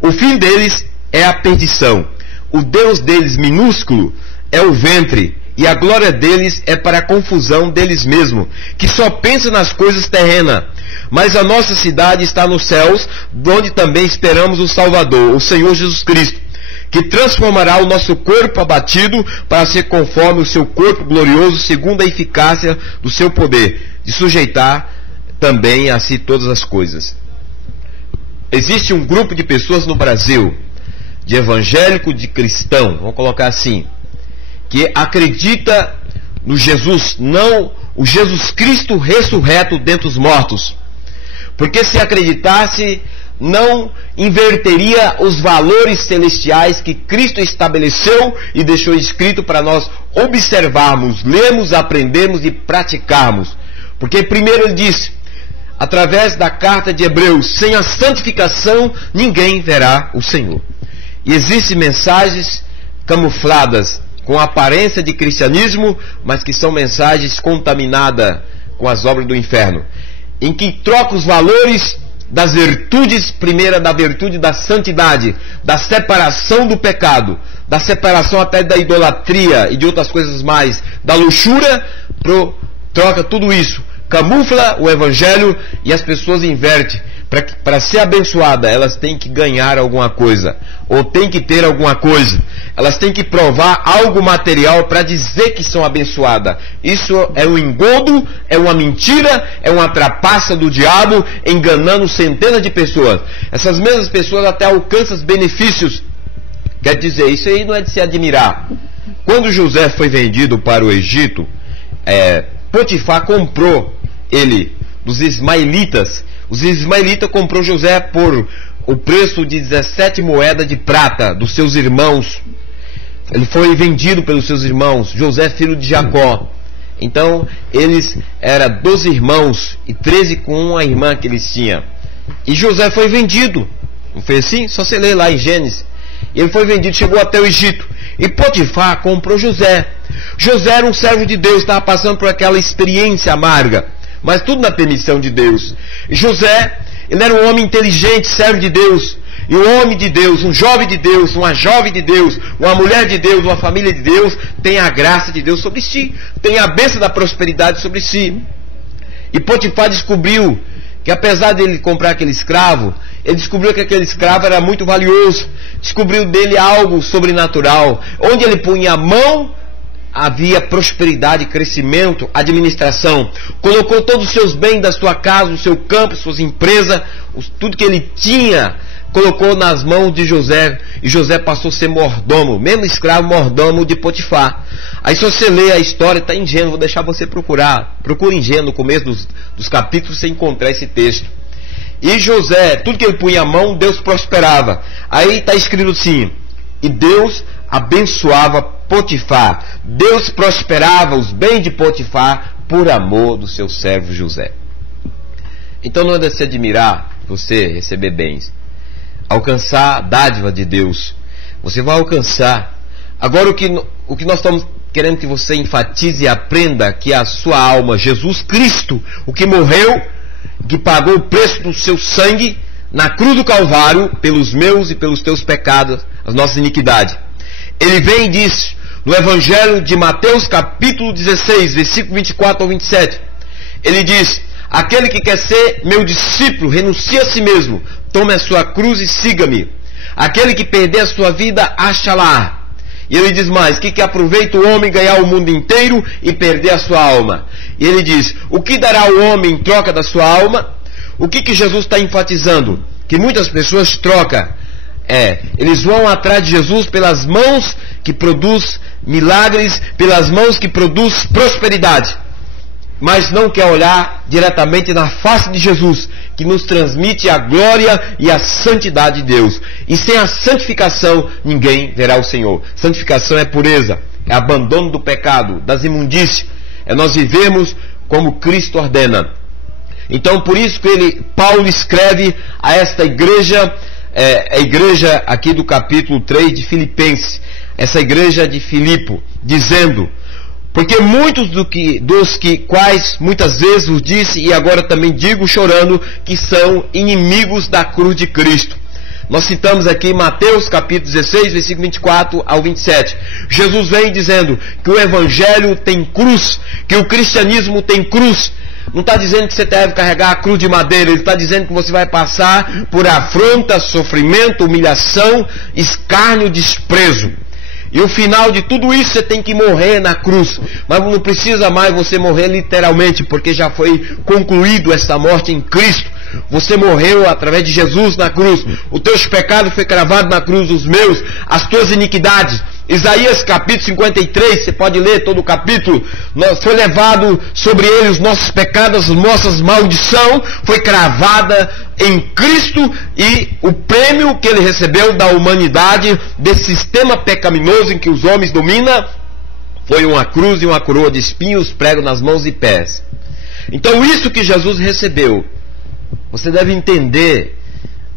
O fim deles é a perdição. O Deus deles minúsculo é o ventre, e a glória deles é para a confusão deles mesmos, que só pensam nas coisas terrenas. Mas a nossa cidade está nos céus, onde também esperamos o Salvador, o Senhor Jesus Cristo, que transformará o nosso corpo abatido para ser conforme o seu corpo glorioso, segundo a eficácia do seu poder, de sujeitar também a si todas as coisas. Existe um grupo de pessoas no Brasil, de evangélico, de cristão, vamos colocar assim, que acredita no Jesus, não o Jesus Cristo ressurreto dentre os mortos. Porque se acreditasse, não inverteria os valores celestiais que Cristo estabeleceu e deixou escrito para nós observarmos, lermos, aprendermos e praticarmos. Porque primeiro ele disse, através da carta de Hebreus, sem a santificação ninguém verá o Senhor. E existem mensagens camufladas com a aparência de cristianismo, mas que são mensagens contaminadas com as obras do inferno, em que troca os valores das virtudes, primeira da virtude da santidade, da separação do pecado, da separação até da idolatria e de outras coisas mais, da luxúria, troca tudo isso, camufla o evangelho, e as pessoas invertem. Para ser abençoada, elas têm que ganhar alguma coisa, ou têm que ter alguma coisa, elas têm que provar algo material para dizer que são abençoadas. Isso é um engodo, é uma mentira, é uma trapaça do diabo, enganando centenas de pessoas. Essas mesmas pessoas até alcançam os benefícios. Quer dizer, isso aí não é de se admirar. Quando José foi vendido para o Egito, Potifar comprou ele dos ismaelitas. Os ismaelitas comprou José por o preço de 17 moedas de prata dos seus irmãos. Ele foi vendido pelos seus irmãos. José, filho de Jacó. Então, eles eram 12 irmãos e 13 com uma irmã que eles tinham. E José foi vendido. Não foi assim? Só você ler lá em Gênesis. Ele foi vendido, chegou até o Egito. E Potifar comprou José. José era um servo de Deus, estava passando por aquela experiência amarga, mas tudo na permissão de Deus. E José, ele era um homem inteligente, servo de Deus. E um homem de Deus, um jovem de Deus, uma jovem de Deus, uma mulher de Deus, uma família de Deus, tem a graça de Deus sobre si, tem a bênção da prosperidade sobre si. E Potifar descobriu que apesar de ele comprar aquele escravo, ele descobriu que aquele escravo era muito valioso, descobriu dele algo sobrenatural. Onde ele punha a mão, havia prosperidade, crescimento, administração. Colocou todos os seus bens da sua casa, o seu campo, suas empresas, tudo que ele tinha, colocou nas mãos de José, e José passou a ser mordomo, mesmo escravo, mordomo de Potifar. Aí se você ler a história, está em Gênesis, vou deixar você procurar. Procure em Gênesis, no começo dos capítulos, você encontrar esse texto. E José, tudo que ele punha a mão, Deus prosperava. Aí está escrito assim: e Deus abençoava Potifar. Deus prosperava os bens de Potifar por amor do seu servo José. Então não é de se admirar você receber bens, alcançar a dádiva de Deus. Você vai alcançar. Agora o que nós estamos querendo que você enfatize e aprenda, que a sua alma, Jesus Cristo, o que morreu, que pagou o preço do seu sangue na cruz do Calvário, pelos meus e pelos teus pecados, as nossas iniquidades. Ele vem e diz, no Evangelho de Mateus, capítulo 16, versículo 24 ao 27, ele diz: aquele que quer ser meu discípulo, renuncie a si mesmo, tome a sua cruz e siga-me. Aquele que perder a sua vida, acha-la. E ele diz mais: que aproveita o homem ganhar o mundo inteiro e perder a sua alma. E ele diz: o que dará o homem em troca da sua alma? O que Jesus está enfatizando? Que muitas pessoas trocam. Eles vão atrás de Jesus pelas mãos que produz milagres, pelas mãos que produz prosperidade, mas não quer olhar diretamente na face de Jesus, que nos transmite a glória e a santidade de Deus. E sem a santificação, ninguém verá o Senhor. Santificação é pureza, é abandono do pecado, das imundícias, é nós vivemos como Cristo ordena. Então por isso que Paulo escreve a esta igreja, a igreja aqui do capítulo 3 de Filipenses, essa igreja de Filipe, dizendo: porque muitos dos quais muitas vezes vos disse, e agora também digo chorando, que são inimigos da cruz de Cristo. Nós citamos aqui Mateus capítulo 16, versículo 24 ao 27. Jesus vem dizendo que o Evangelho tem cruz, que o cristianismo tem cruz. Não está dizendo que você deve carregar a cruz de madeira, ele está dizendo que você vai passar por afronta, sofrimento, humilhação, escárnio, desprezo. E o final de tudo isso, você tem que morrer na cruz. Mas não precisa mais você morrer literalmente, porque já foi concluído essa morte em Cristo. Você morreu através de Jesus na cruz. Os teus pecados foi cravado na cruz, os meus, as tuas iniquidades. Isaías capítulo 53, você pode ler todo o capítulo. Foi levado sobre ele os nossos pecados, as nossas maldição, foi cravada em Cristo, e o prêmio que ele recebeu da humanidade, desse sistema pecaminoso em que os homens dominam, foi uma cruz e uma coroa de espinhos, prego nas mãos e pés. Então isso que Jesus recebeu, você deve entender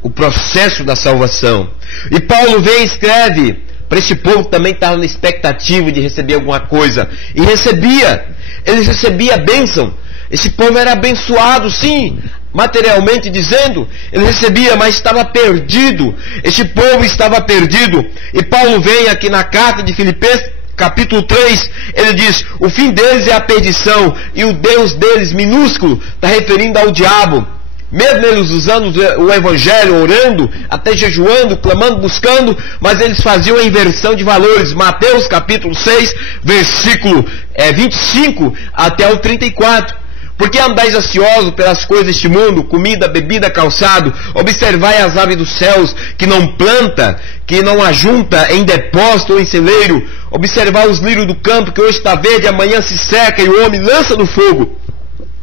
o processo da salvação. E Paulo vem e escreve para esse povo que também estava na expectativa de receber alguma coisa. E recebia. Eles recebiam a bênção. Esse povo era abençoado, sim, materialmente dizendo. Ele recebia, mas estava perdido. Este povo estava perdido. E Paulo vem aqui na carta de Filipenses, capítulo 3, ele diz: o fim deles é a perdição, e o Deus deles, minúsculo, está referindo ao diabo. Mesmo eles usando o Evangelho, orando, até jejuando, clamando, buscando, mas eles faziam a inversão de valores. Mateus capítulo 6, versículo 25 até o 34. Porque andais ansiosos pelas coisas deste mundo, comida, bebida, calçado? Observai as aves dos céus, que não planta, que não ajunta em depósito ou em celeiro. Observai os lírios do campo, que hoje está verde, amanhã se seca, e o homem lança no fogo.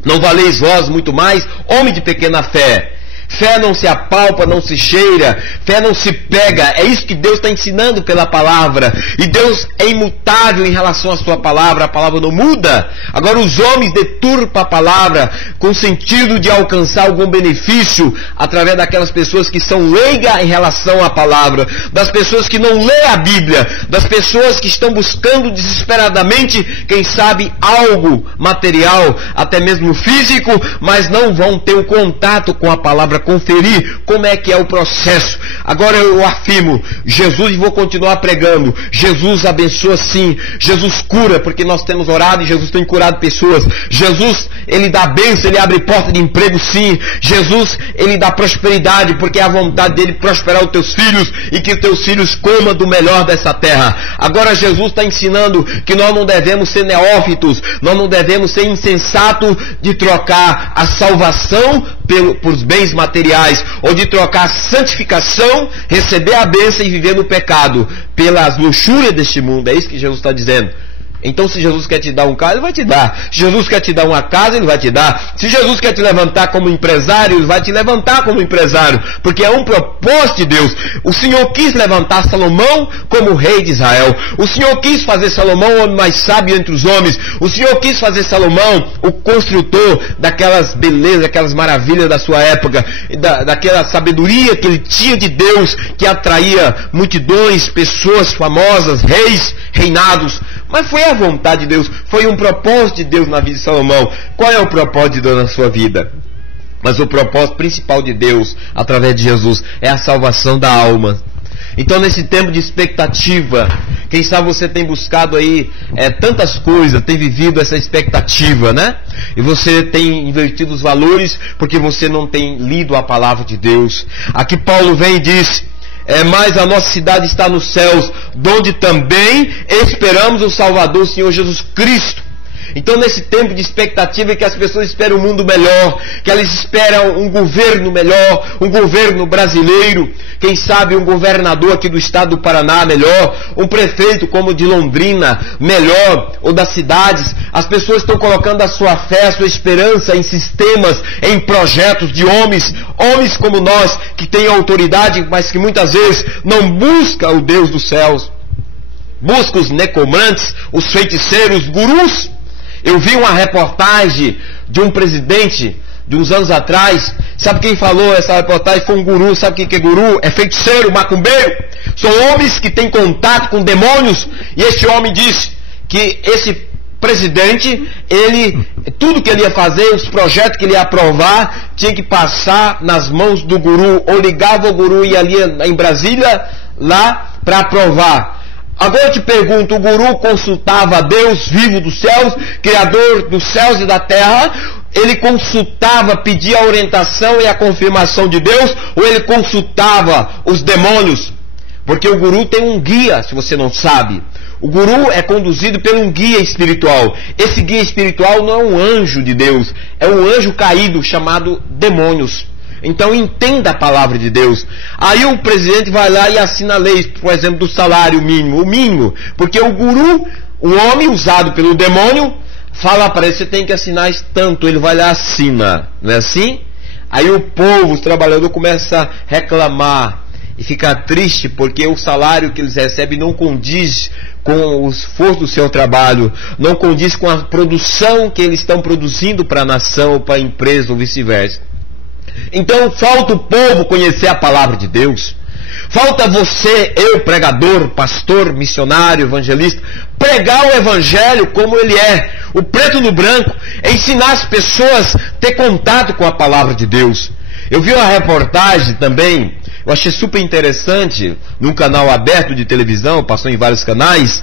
Não valeis vós muito mais, homem de pequena fé? Fé não se apalpa, não se cheira, fé não se pega. É isso que Deus está ensinando pela palavra. E Deus é imutável em relação à sua palavra, a palavra não muda. Agora os homens deturpam a palavra com o sentido de alcançar algum benefício através daquelas pessoas que são leigas em relação à palavra, das pessoas que não lêem a Bíblia, das pessoas que estão buscando desesperadamente, quem sabe, algo material, até mesmo físico, mas não vão ter o contato com a palavra, conferir como é que é o processo. Agora eu afirmo, Jesus, e vou continuar pregando, Jesus abençoa sim, Jesus cura, porque nós temos orado e Jesus tem curado pessoas. Jesus, ele dá bênção, ele abre porta de emprego sim. Jesus, ele dá prosperidade, porque é a vontade dele prosperar os teus filhos e que os teus filhos comam do melhor dessa terra. Agora Jesus está ensinando que nós não devemos ser neófitos, nós não devemos ser insensatos de trocar a salvação por bens materiais, ou de trocar a santificação, receber a bênção e viver no pecado, pelas luxúrias deste mundo. É isso que Jesus está dizendo. Então se Jesus quer te dar um carro, ele vai te dar. Se Jesus quer te dar uma casa, ele vai te dar. Se Jesus quer te levantar como empresário, ele vai te levantar como empresário, porque é um propósito de Deus. O Senhor quis levantar Salomão como rei de Israel. O Senhor quis fazer Salomão o homem mais sábio entre os homens. O Senhor quis fazer Salomão o construtor daquelas belezas, daquelas maravilhas da sua época, daquela sabedoria que ele tinha de Deus, que atraía multidões, pessoas famosas, reis, reinados. Mas foi a vontade de Deus, foi um propósito de Deus na vida de Salomão. Qual é o propósito de Deus na sua vida? Mas o propósito principal de Deus, através de Jesus, é a salvação da alma. Então nesse tempo de expectativa, quem sabe você tem buscado aí tantas coisas, tem vivido essa expectativa, né? E você tem invertido os valores porque você não tem lido a palavra de Deus. Aqui Paulo vem e diz: mas a nossa cidade está nos céus, donde também esperamos o Salvador, o Senhor Jesus Cristo. Então nesse tempo de expectativa é que as pessoas esperam um mundo melhor, que elas esperam um governo melhor, um governo brasileiro, quem sabe um governador aqui do estado do Paraná melhor, um prefeito como o de Londrina melhor, ou das cidades. As pessoas estão colocando a sua fé, a sua esperança em sistemas, em projetos de homens como nós, que têm autoridade, mas que muitas vezes não busca o Deus dos céus, busca os necromantes, os feiticeiros, gurus. Eu vi uma reportagem de um presidente de uns anos atrás. Sabe quem falou essa reportagem? Foi um guru. Sabe quem que é guru? É feiticeiro, macumbeiro. São homens que têm contato com demônios. E esse homem disse que esse presidente, tudo que ele ia fazer, os projetos que ele ia aprovar, tinha que passar nas mãos do guru. Ou ligava o guru e ia ali em Brasília, lá, para aprovar. Agora eu te pergunto, o guru consultava a Deus vivo dos céus, Criador dos céus e da terra? Ele consultava, pedia a orientação e a confirmação de Deus, ou ele consultava os demônios? Porque o guru tem um guia, se você não sabe. O guru é conduzido por um guia espiritual. Esse guia espiritual não é um anjo de Deus, é um anjo caído chamado demônios. Então entenda a palavra de Deus. Aí o presidente vai lá e assina a lei, por exemplo, do salário mínimo. O mínimo, porque o guru, o homem usado pelo demônio, fala para ele: você tem que assinar tanto. Ele vai lá e assina, não é assim? Aí o povo, os trabalhadores, começam a reclamar e ficar triste, porque o salário que eles recebem não condiz com o esforço do seu trabalho, não condiz com a produção que eles estão produzindo para a nação, para a empresa, ou vice-versa. Então falta o povo conhecer a palavra de Deus. Falta você, eu, pregador, pastor, missionário, evangelista, pregar o evangelho como ele é, o preto no branco, ensinar as pessoas a ter contato com a palavra de Deus. Eu vi uma reportagem também, eu achei super interessante, num canal aberto de televisão, passou em vários canais,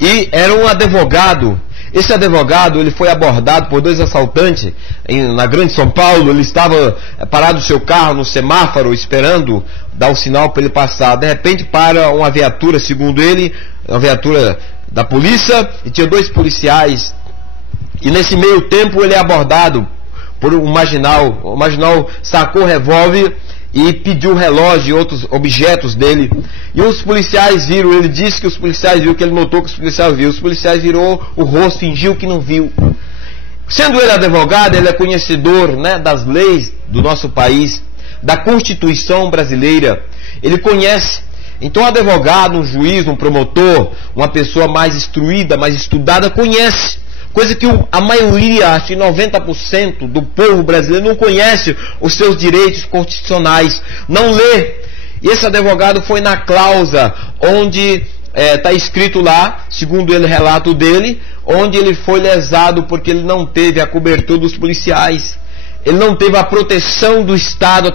e era um advogado. Esse advogado, ele foi abordado por 2 assaltantes na Grande São Paulo. Ele estava parado no seu carro no semáforo, esperando dar o sinal para ele passar. De repente para uma viatura, segundo ele, uma viatura da polícia, e tinha 2 policiais. E nesse meio tempo ele é abordado por um marginal. O marginal sacou o revólver e pediu o relógio e outros objetos dele. E os policiais viram, ele disse que os policiais viram, que ele notou que os policiais viram. Os policiais virou o rosto, fingiu que não viu. Sendo ele advogado, ele é conhecedor, né, das leis do nosso país. da Constituição brasileira. Ele conhece. Então, um advogado, um juiz, um promotor, uma pessoa mais instruída, mais estudada, conhece. Coisa que a maioria, acho que 90% do povo brasileiro não conhece os seus direitos constitucionais, não lê. E esse advogado foi na cláusula onde está escrito lá, segundo ele, relato dele, onde ele foi lesado porque ele não teve a cobertura dos policiais. Ele não teve a proteção do Estado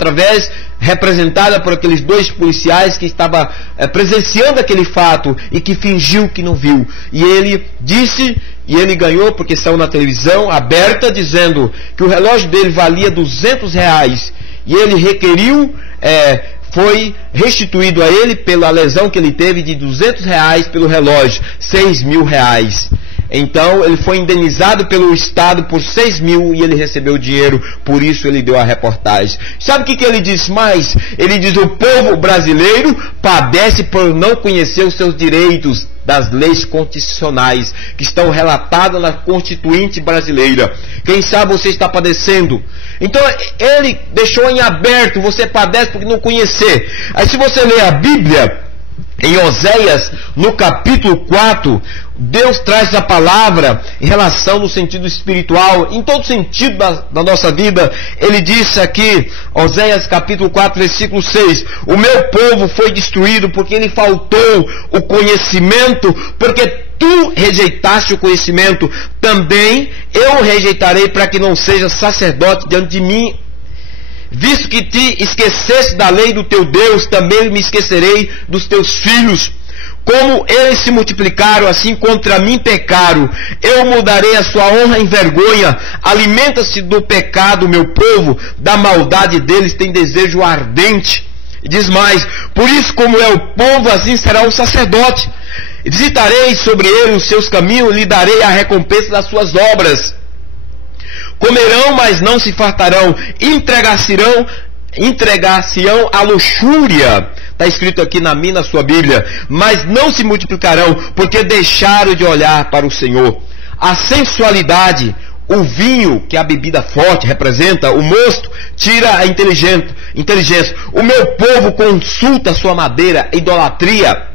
representada por aqueles 2 policiais que estavam presenciando aquele fato e que fingiu que não viu. E ele disse, e ele ganhou porque saiu na televisão aberta, dizendo que o relógio dele valia R$200. E ele requeriu, foi restituído a ele pela lesão que ele teve de R$200 pelo relógio, R$6.000. Então ele foi indenizado pelo Estado por 6 mil e ele recebeu dinheiro, por isso ele deu a reportagem. Sabe o que ele diz mais? Ele diz: o povo brasileiro padece por não conhecer os seus direitos das leis constitucionais que estão relatadas na Constituinte brasileira. Quem sabe você está padecendo. Então ele deixou em aberto: você padece porque não conhecer. Aí se você ler a Bíblia, em Oséias, no capítulo 4, Deus traz a palavra em relação no sentido espiritual, em todo sentido da nossa vida. Ele disse aqui, Oséias capítulo 4, versículo 6, o meu povo foi destruído porque lhe faltou o conhecimento, porque tu rejeitaste o conhecimento, também eu o rejeitarei para que não seja sacerdote diante de mim. Visto que te esqueceste da lei do teu Deus, também me esquecerei dos teus filhos. Como eles se multiplicaram, assim contra mim pecaram. Eu mudarei a sua honra em vergonha. Alimenta-se do pecado, meu povo, da maldade deles tem desejo ardente. E diz mais: por isso, como é o povo, assim será o sacerdote. Visitarei sobre ele os seus caminhos, lhe darei a recompensa das suas obras. Comerão, mas não se fartarão, entregar-se-ão à luxúria. Está escrito aqui na sua Bíblia. Mas não se multiplicarão, porque deixaram de olhar para o Senhor. A sensualidade, o vinho, que a bebida forte representa, o mosto, tira a inteligência. O meu povo consulta a sua madeira, idolatria.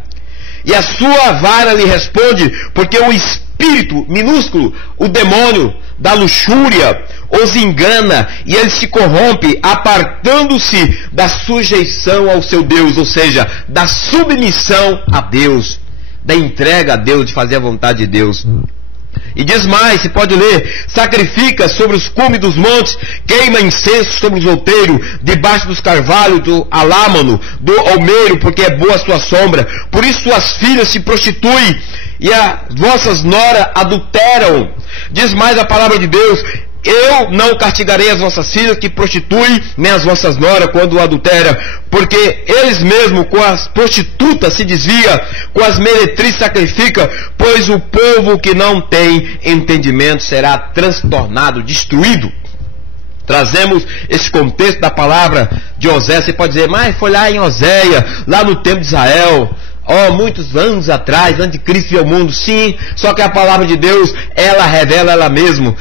E a sua vara lhe responde, porque o espírito minúsculo, o demônio da luxúria, os engana, e ele se corrompe, apartando-se da sujeição ao seu Deus, ou seja, da submissão a Deus, da entrega a Deus, de fazer a vontade de Deus. E diz mais, se pode ler: sacrifica sobre os cumes dos montes, queima incenso sobre os outeiros, debaixo dos carvalhos, do alâmano, do almeiro, porque é boa a sua sombra. Por isso suas filhas se prostituem, e as vossas noras adulteram. Diz mais a palavra de Deus: eu não castigarei as vossas filhas que prostituem, nem as vossas noras quando adulteram, porque eles mesmos com as prostitutas se desvia, com as meretrizes sacrifica, pois o povo que não tem entendimento será transtornado, destruído. Trazemos esse contexto da palavra de Oséias. Você pode dizer: mas foi lá em Oséias, lá no tempo de Israel, muitos anos atrás, antes de Cristo vir ao mundo. Sim, só que a palavra de Deus, ela revela ela mesma.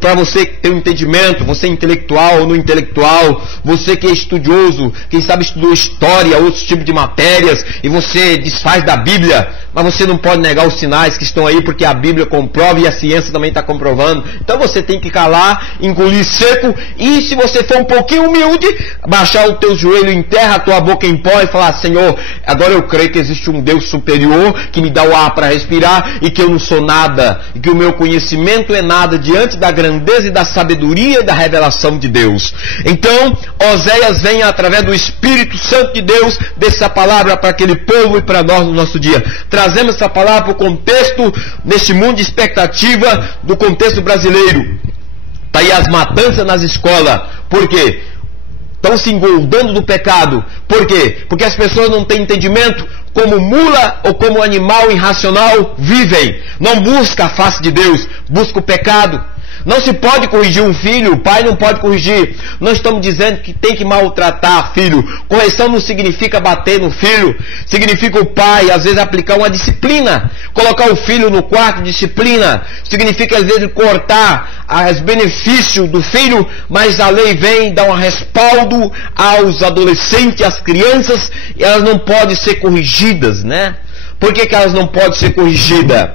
Para você que tem um entendimento, você é intelectual ou não intelectual, você que é estudioso, quem sabe estudou história, outros tipos de matérias, e você desfaz da Bíblia, mas você não pode negar os sinais que estão aí, porque a Bíblia comprova e a ciência também está comprovando. Então você tem que calar, engolir seco, e se você for um pouquinho humilde, baixar o teu joelho, enterra a tua boca em pó e falar: Senhor, agora eu creio que existe um Deus superior que me dá o ar para respirar, e que eu não sou nada, e que o meu conhecimento é nada diante da grandeza e da sabedoria e da revelação de Deus. Então Oséias vem através do Espírito Santo de Deus dessa palavra para aquele povo e para nós no nosso dia. Trazemos essa palavra para o contexto, neste mundo de expectativa, do contexto brasileiro. Está aí as matanças nas escolas. Por quê? Estão se engoldando do pecado. Por quê? Porque as pessoas não têm entendimento, como mula ou como animal irracional vivem. Não busca a face de Deus, busca o pecado. Não se pode corrigir um filho, o pai não pode corrigir. Não estamos dizendo que tem que maltratar filho. Correção não significa bater no filho. Significa o pai, às vezes, aplicar uma disciplina. Colocar o filho no quarto, disciplina. Significa, às vezes, cortar os benefícios do filho, mas a lei vem e dá um respaldo aos adolescentes, às crianças, e elas não podem ser corrigidas, né? Por que elas não podem ser corrigidas?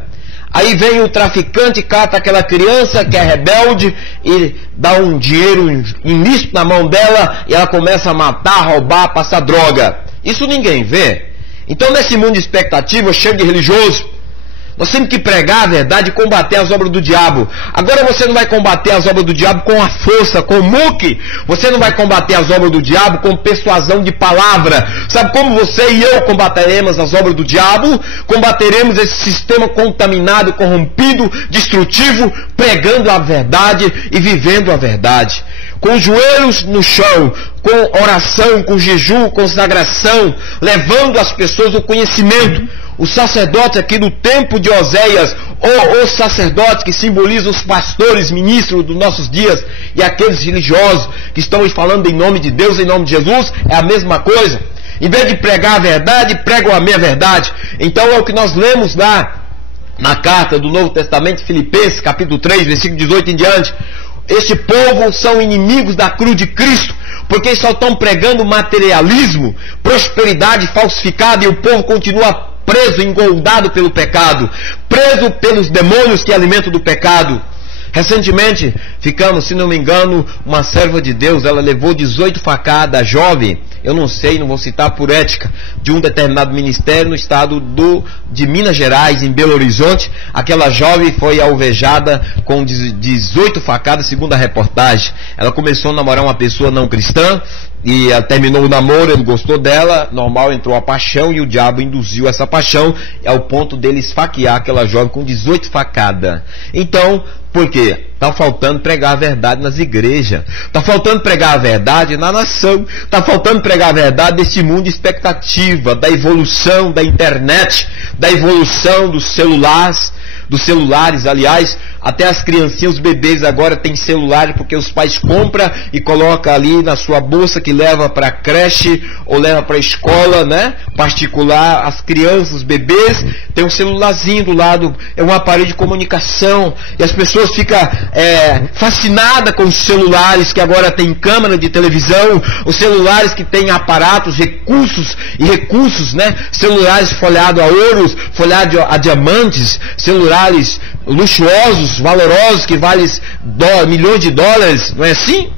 Aí vem o traficante, cata aquela criança que é rebelde e dá um dinheiro ilícito na mão dela e ela começa a matar, roubar, passar droga. Isso ninguém vê. Então, nesse mundo de expectativa, cheio de religioso, nós temos que pregar a verdade e combater as obras do diabo. Agora você não vai combater as obras do diabo com a força, com o muque. Você não vai combater as obras do diabo com persuasão de palavra. Sabe como você e eu combateremos as obras do diabo? Combateremos esse sistema contaminado, corrompido, destrutivo, pregando a verdade e vivendo a verdade. Com os joelhos no chão, com oração, com jejum, consagração, levando as pessoas ao conhecimento. Os sacerdotes aqui do tempo de Oséias, ou os sacerdotes que simbolizam os pastores, ministros dos nossos dias, e aqueles religiosos que estão falando em nome de Deus, em nome de Jesus, é a mesma coisa. Em vez de pregar a verdade, pregam a meia-verdade. Então é o que nós lemos lá na carta do Novo Testamento, Filipenses, capítulo 3, versículo 18 em diante. Este povo são inimigos da cruz de Cristo, porque só estão pregando materialismo, prosperidade falsificada, e o povo continua preso, engoldado pelo pecado, preso pelos demônios que alimentam do pecado. Recentemente, ficamos, se não me engano, uma serva de Deus, ela levou 18 facadas, jovem, eu não sei, não vou citar por ética, de um determinado ministério no estado de Minas Gerais, em Belo Horizonte. Aquela jovem foi alvejada com 18 facadas, segundo a reportagem. Ela começou a namorar uma pessoa não cristã, e ela terminou o namoro, ele gostou dela, normal, entrou a paixão, e o diabo induziu essa paixão ao ponto dele esfaquear aquela jovem com 18 facadas. Então, por quê? Está faltando pregar a verdade nas igrejas, está faltando pregar a verdade na nação, está faltando pregar a verdade nesse mundo de expectativa, da evolução da internet, da evolução dos celulares, aliás, até as criancinhas, os bebês agora têm celular, porque os pais compram e colocam ali na sua bolsa que leva para a creche ou leva para a escola, né, particular. As crianças, os bebês, tem um celularzinho do lado, é um aparelho de comunicação, e as pessoas ficam fascinadas com os celulares que agora tem câmera de televisão, os celulares que têm aparatos, recursos, né, celulares folhados a ouros, folhados a diamantes, celulares luxuosos, valorosos, que valem milhões de dólares, não é assim?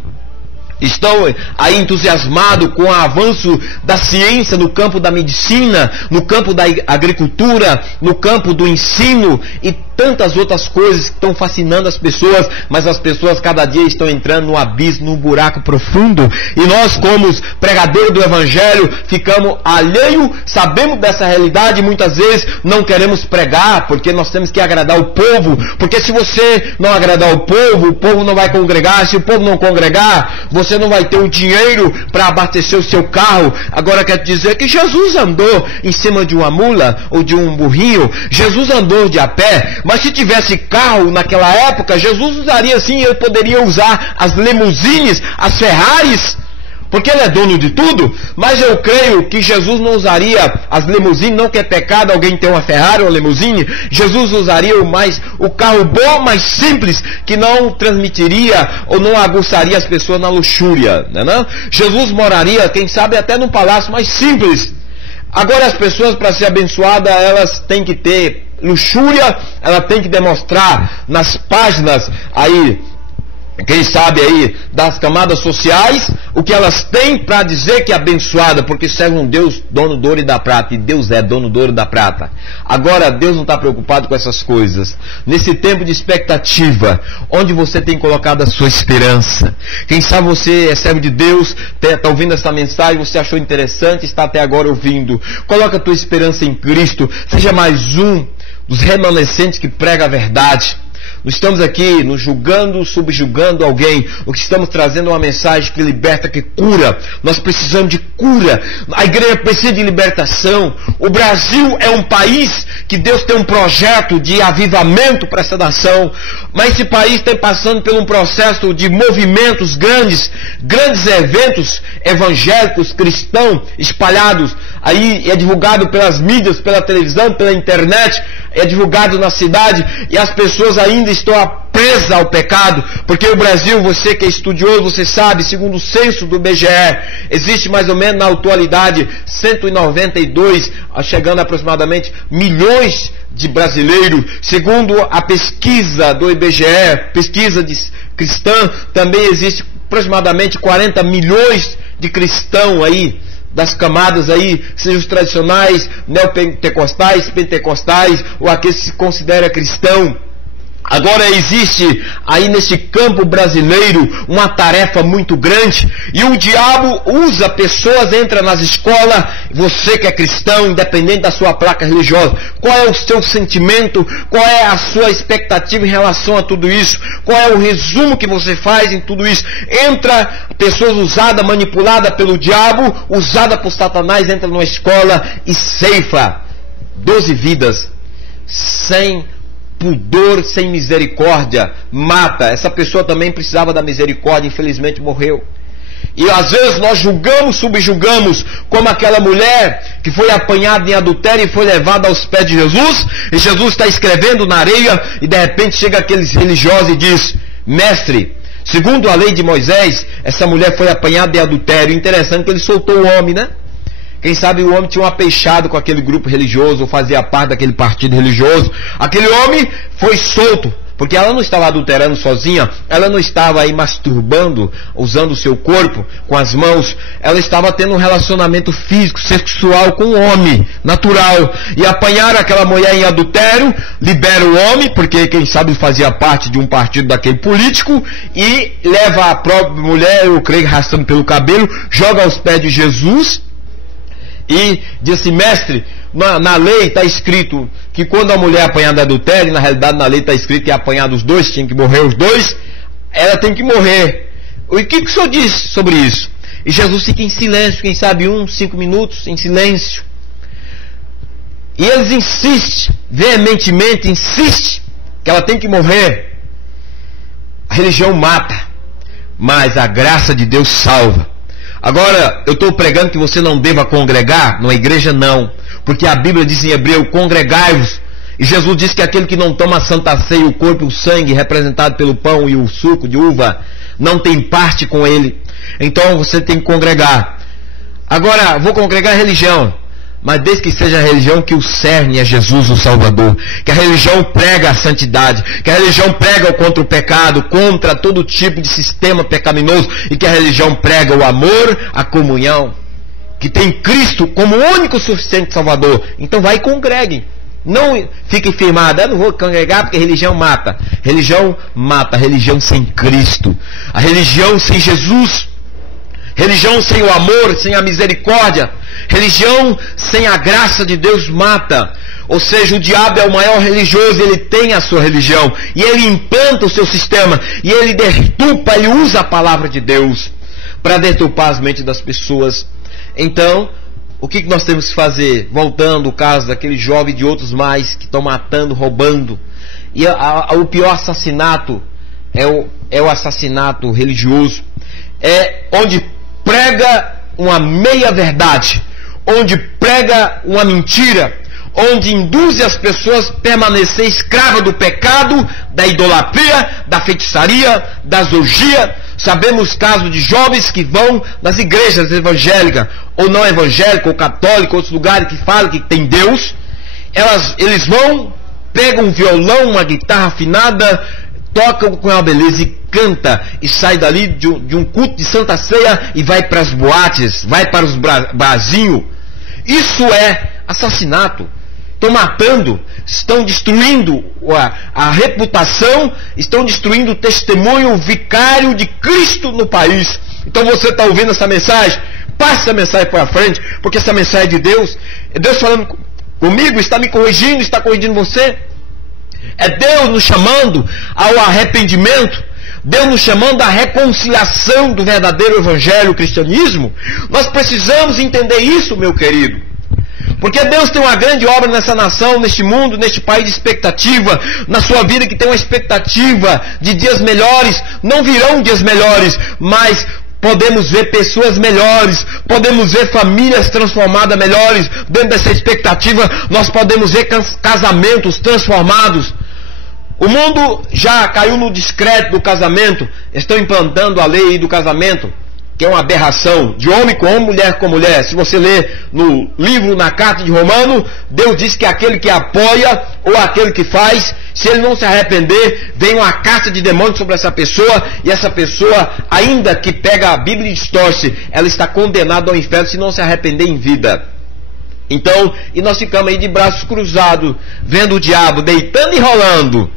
Estão aí entusiasmados com o avanço da ciência no campo da medicina, no campo da agricultura, no campo do ensino e tantas outras coisas que estão fascinando as pessoas, mas as pessoas cada dia estão entrando no abismo, num buraco profundo, e nós, como os pregadores do Evangelho, ficamos alheios, sabemos dessa realidade, e muitas vezes não queremos pregar, porque nós temos que agradar o povo, porque se você não agradar o povo não vai congregar. Se o povo não congregar, você não vai ter o dinheiro para abastecer o seu carro. Agora quero dizer que Jesus andou em cima de uma mula ou de um burrinho, Jesus andou de a pé, mas se tivesse carro naquela época, Jesus usaria sim, ele poderia usar as limusines, as Ferraris, porque ele é dono de tudo. Mas eu creio que Jesus não usaria as limusines, não que é pecado alguém ter uma Ferrari ou uma limusine. Jesus usaria o carro bom, mais simples, que não transmitiria ou não aguçaria as pessoas na luxúria, não? Jesus moraria, quem sabe, até num palácio mais simples. Agora, as pessoas, para ser abençoadas, elas têm que ter luxúria, ela tem que demonstrar nas páginas aí, quem sabe aí, das camadas sociais, o que elas têm para dizer que é abençoada, porque serve um Deus dono do ouro e da prata, e Deus é dono do ouro e da prata. Agora, Deus não está preocupado com essas coisas. Nesse tempo de expectativa, onde você tem colocado a sua esperança? Quem sabe você é servo de Deus, está ouvindo essa mensagem, você achou interessante, está até agora ouvindo. Coloca a tua esperança em Cristo, seja mais um dos remanescentes que prega a verdade. não estamos aqui nos julgando, subjugando alguém. O que estamos trazendo é uma mensagem que liberta, que cura. Nós precisamos de cura. A igreja precisa de libertação. O Brasil é um país que Deus tem um projeto de avivamento para essa nação, mas esse país está passando por um processo de movimentos grandes eventos evangélicos, cristãos, espalhados. Aí é divulgado pelas mídias, pela televisão, pela internet, é divulgado na cidade, e as pessoas ainda estão presas ao pecado, porque o Brasil, você que é estudioso, você sabe, segundo o censo do IBGE, existe mais ou menos na atualidade 192, chegando aproximadamente milhões de brasileiros. Segundo a pesquisa do IBGE, pesquisa cristã, também existe aproximadamente 40 milhões de cristãos aí, das camadas aí, sejam os tradicionais, neopentecostais, pentecostais, ou aqueles que se considera cristão. Agora existe aí nesse campo brasileiro uma tarefa muito grande, e o diabo usa pessoas, entra nas escolas. Você que é cristão, independente da sua placa religiosa, qual é o seu sentimento, qual é a sua expectativa em relação a tudo isso, qual é o resumo que você faz em tudo isso? Entra pessoas usadas, manipuladas pelo diabo, usadas por Satanás, entra numa escola e ceifa 12 vidas, sem pudor, sem misericórdia, mata. Essa pessoa também precisava da misericórdia, infelizmente morreu. E às vezes nós julgamos, subjugamos, como aquela mulher que foi apanhada em adultério e foi levada aos pés de Jesus, e Jesus está escrevendo na areia, e de repente chega aqueles religiosos e diz: mestre, segundo a lei de Moisés, essa mulher foi apanhada em adultério. Interessante que ele soltou o homem, né? Quem sabe o homem tinha um apeixado com aquele grupo religioso, ou fazia parte daquele partido religioso. Aquele homem foi solto, porque ela não estava adulterando sozinha, ela não estava aí masturbando, usando o seu corpo com as mãos, ela estava tendo um relacionamento físico, sexual com o homem, natural. E apanharam aquela mulher em adultério, libera o homem, porque quem sabe fazia parte de um partido daquele político, e leva a própria mulher, eu creio, arrastando pelo cabelo, joga aos pés de Jesus, e diz assim: mestre, na lei está escrito que quando a mulher é apanhada de adultério, na realidade na lei está escrito que é apanhado os dois, tinha que morrer os dois, ela tem que morrer. O que o senhor diz sobre isso? E Jesus fica em silêncio, quem sabe 5 minutos em silêncio. E eles insistem, veementemente insistem, que ela tem que morrer. A religião mata, mas a graça de Deus salva. Agora, eu estou pregando que você não deva congregar numa igreja, não, porque a Bíblia diz em Hebreu: congregai-vos. E Jesus diz que aquele que não toma a santa ceia, o corpo e o sangue representado pelo pão e o suco de uva, não tem parte com ele. Então você tem que congregar. Agora, vou congregar a religião, mas desde que seja a religião que o cerne é Jesus o Salvador, que a religião prega a santidade, que a religião prega contra o pecado, contra todo tipo de sistema pecaminoso, e que a religião prega o amor, a comunhão, que tem Cristo como o único suficiente Salvador. Então vai e congregue. Não fique firmado: eu não vou congregar porque a religião mata. Religião mata, a religião sem Cristo, a religião sem Jesus, religião sem o amor, sem a misericórdia, religião sem a graça de Deus mata. Ou seja, o diabo é o maior religioso, ele tem a sua religião, e ele implanta o seu sistema, e ele deturpa, ele usa a palavra de Deus para deturpar as mentes das pessoas. Então, o que nós temos que fazer? Voltando ao caso daquele jovem e de outros mais que estão matando, roubando. E o pior assassinato é o assassinato religioso. É onde prega uma meia-verdade, onde prega uma mentira, onde induz as pessoas a permanecer escravas do pecado, da idolatria, da feitiçaria, das orgias. Sabemos casos de jovens que vão nas igrejas evangélicas, ou não evangélicas, ou católicas, outros lugares que falam que tem Deus. Eles vão, pegam um violão, uma guitarra afinada, tocam com uma beleza e canta, e sai dali de um culto de Santa Ceia e vai para as boates, vai para os barzinhos. Isso é assassinato. Estão matando, estão destruindo a reputação, estão destruindo o testemunho vicário de Cristo no país. Então você está ouvindo essa mensagem? Passe essa mensagem para frente, porque essa mensagem é de Deus. É Deus falando comigo, está me corrigindo, está corrigindo você. É Deus nos chamando ao arrependimento, Deus nos chamando à reconciliação do verdadeiro evangelho, o cristianismo. Nós precisamos entender isso, meu querido. Porque Deus tem uma grande obra nessa nação, neste mundo, neste país de expectativa, na sua vida que tem uma expectativa de dias melhores. Não virão dias melhores, mas podemos ver pessoas melhores, podemos ver famílias transformadas melhores. Dentro dessa expectativa, nós podemos ver casamentos transformados. O mundo já caiu no descrédito do casamento, estão implantando a lei do casamento, que é uma aberração, de homem com homem, mulher com mulher. Se você ler no livro, na carta de Romano, Deus diz que aquele que apoia ou aquele que faz, se ele não se arrepender, vem uma casta de demônios sobre essa pessoa, e essa pessoa, ainda que pega a Bíblia e distorce, ela está condenada ao inferno se não se arrepender em vida. Então, e nós ficamos aí de braços cruzados, vendo o diabo deitando e rolando,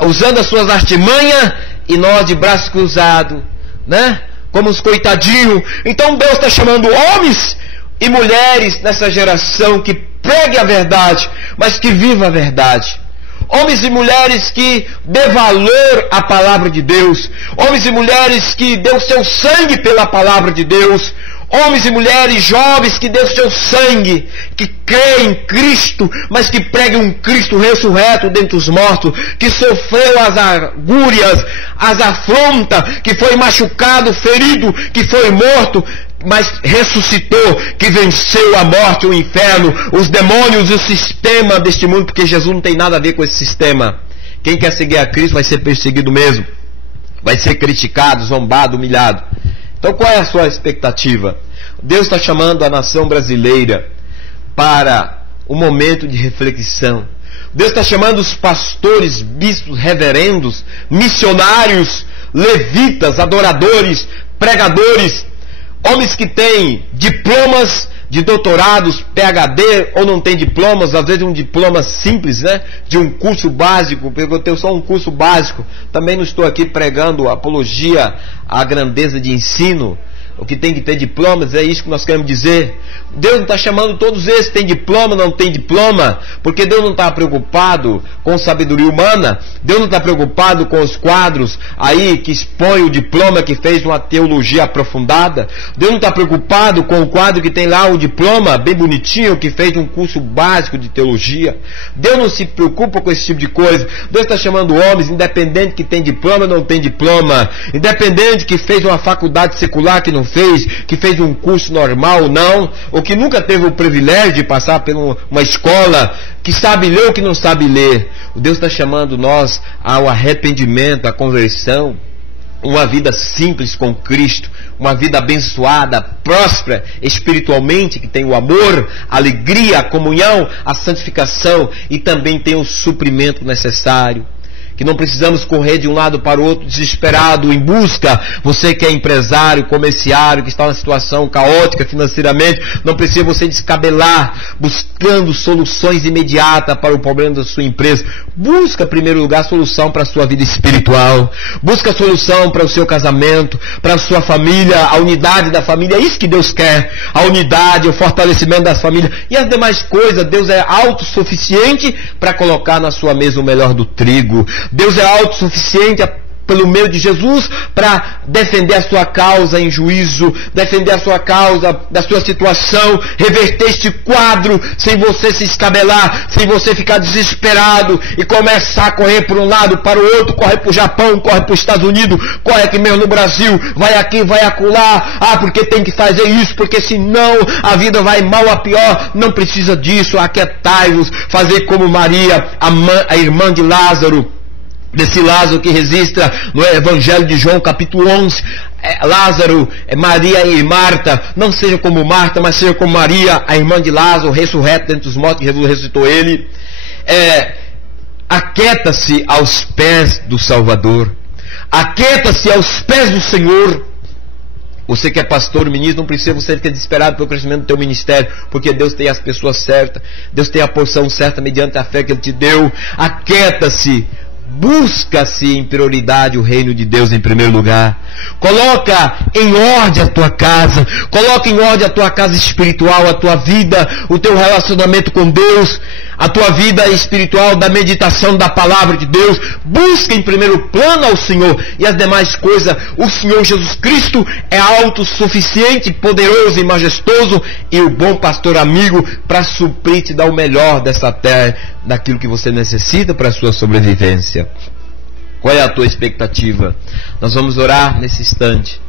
usando as suas artimanhas, e nós de braços cruzados, né? Como os coitadinhos. Então Deus está chamando homens e mulheres nessa geração que pregue a verdade, mas que viva a verdade. Homens e mulheres que dê valor à palavra de Deus. Homens e mulheres que dê o seu sangue pela palavra de Deus. Homens e mulheres jovens que dê o seu sangue, que creem em Cristo, mas que preguem um Cristo ressurreto dentre os mortos, que sofreu as agúrias, as afrontas, que foi machucado, ferido, que foi morto, mas ressuscitou, que venceu a morte, o inferno, os demônios e o sistema deste mundo, porque Jesus não tem nada a ver com esse sistema. Quem quer seguir a Cristo vai ser perseguido mesmo, vai ser criticado, zombado, humilhado. Então qual é a sua expectativa? Deus está chamando a nação brasileira para um momento de reflexão. Deus está chamando os pastores, bispos, reverendos, missionários, levitas, adoradores, pregadores, homens que têm diplomas de doutorados, PhD, ou não tem diplomas, às vezes um diploma simples, né? De um curso básico, porque eu tenho só um curso básico. Também não estou aqui pregando apologia à grandeza de ensino. O que tem que ter diplomas, é isso que nós queremos dizer. Deus não está chamando todos esses, tem diploma, não tem diploma, porque Deus não está preocupado com sabedoria humana. Deus não está preocupado com os quadros aí que expõe o diploma, que fez uma teologia aprofundada. Deus não está preocupado com o quadro que tem lá o diploma bem bonitinho, que fez um curso básico de teologia. Deus não se preocupa com esse tipo de coisa. Deus está chamando homens, independente que tem diploma ou não tem diploma, independente que fez uma faculdade secular que não fez, que fez um curso normal, não, ou que nunca teve o privilégio de passar por uma escola, que sabe ler ou que não sabe ler. O Deus está chamando nós ao arrependimento, à conversão, uma vida simples com Cristo, uma vida abençoada, próspera espiritualmente, que tem o amor, a alegria, a comunhão, a santificação, e também tem o suprimento necessário. Que não precisamos correr de um lado para o outro desesperado em busca. Você que é empresário, comerciário, que está numa situação caótica financeiramente, não precisa você descabelar buscando soluções imediatas para o problema da sua empresa. Busca, em primeiro lugar, solução para a sua vida espiritual. Busca solução para o seu casamento, para a sua família, a unidade da família. É isso que Deus quer. A unidade, o fortalecimento das famílias. E as demais coisas, Deus é autossuficiente para colocar na sua mesa o melhor do trigo. Deus é autossuficiente pelo meio de Jesus para defender a sua causa em juízo, defender a sua causa da sua situação, reverter este quadro sem você se escabelar, sem você ficar desesperado e começar a correr por um lado para o outro, corre para o Japão, corre para os Estados Unidos, corre aqui mesmo no Brasil, vai aqui, vai acolá, porque tem que fazer isso, porque senão a vida vai mal a pior. Não precisa disso, aquietai-vos, fazer como Maria, a irmã de Lázaro, desse Lázaro que registra no Evangelho de João capítulo 11, Lázaro, Maria e Marta. Não seja como Marta, mas seja como Maria, a irmã de Lázaro, ressurreto dentre os mortos, que Jesus ressuscitou ele. Aquieta-se aos pés do Salvador, aquieta-se aos pés do Senhor. Você que é pastor, ministro, não precisa você ficar desesperado pelo crescimento do teu ministério, porque Deus tem as pessoas certas, Deus tem a porção certa mediante a fé que Ele te deu. Aquieta-se, busca-se em prioridade o reino de Deus em primeiro lugar. Coloca em ordem a tua casa, coloca em ordem a tua casa espiritual, a tua vida, o teu relacionamento com Deus. a tua vida espiritual da meditação da palavra de Deus. Busca em primeiro plano ao Senhor, e as demais coisas, o Senhor Jesus Cristo é autossuficiente, poderoso e majestoso, e o bom pastor amigo para suprir, te dar o melhor dessa terra, daquilo que você necessita para a sua sobrevivência. Qual é a tua expectativa? Nós vamos orar nesse instante.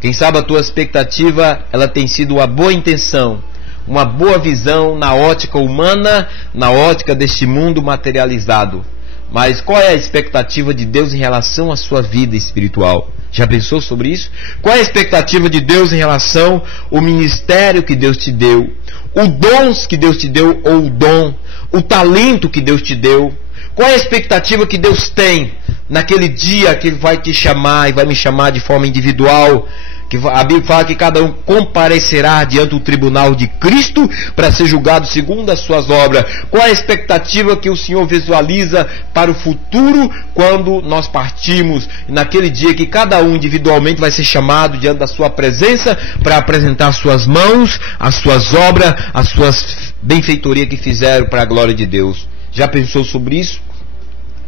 Quem sabe a tua expectativa, ela tem sido uma boa intenção, uma boa visão na ótica humana, na ótica deste mundo materializado. Mas qual é a expectativa de Deus em relação à sua vida espiritual? Já pensou sobre isso? Qual é a expectativa de Deus em relação ao ministério que Deus te deu? Os dons que Deus te deu, ou o dom, o talento que Deus te deu? Qual é a expectativa que Deus tem naquele dia que Ele vai te chamar e vai me chamar de forma individual? Que a Bíblia fala que cada um comparecerá diante do tribunal de Cristo para ser julgado segundo as suas obras. Qual é a expectativa que o Senhor visualiza para o futuro, quando nós partimos, naquele dia que cada um individualmente vai ser chamado diante da sua presença para apresentar as suas mãos, as suas obras, as suas benfeitorias que fizeram para a glória de Deus? Já pensou sobre isso?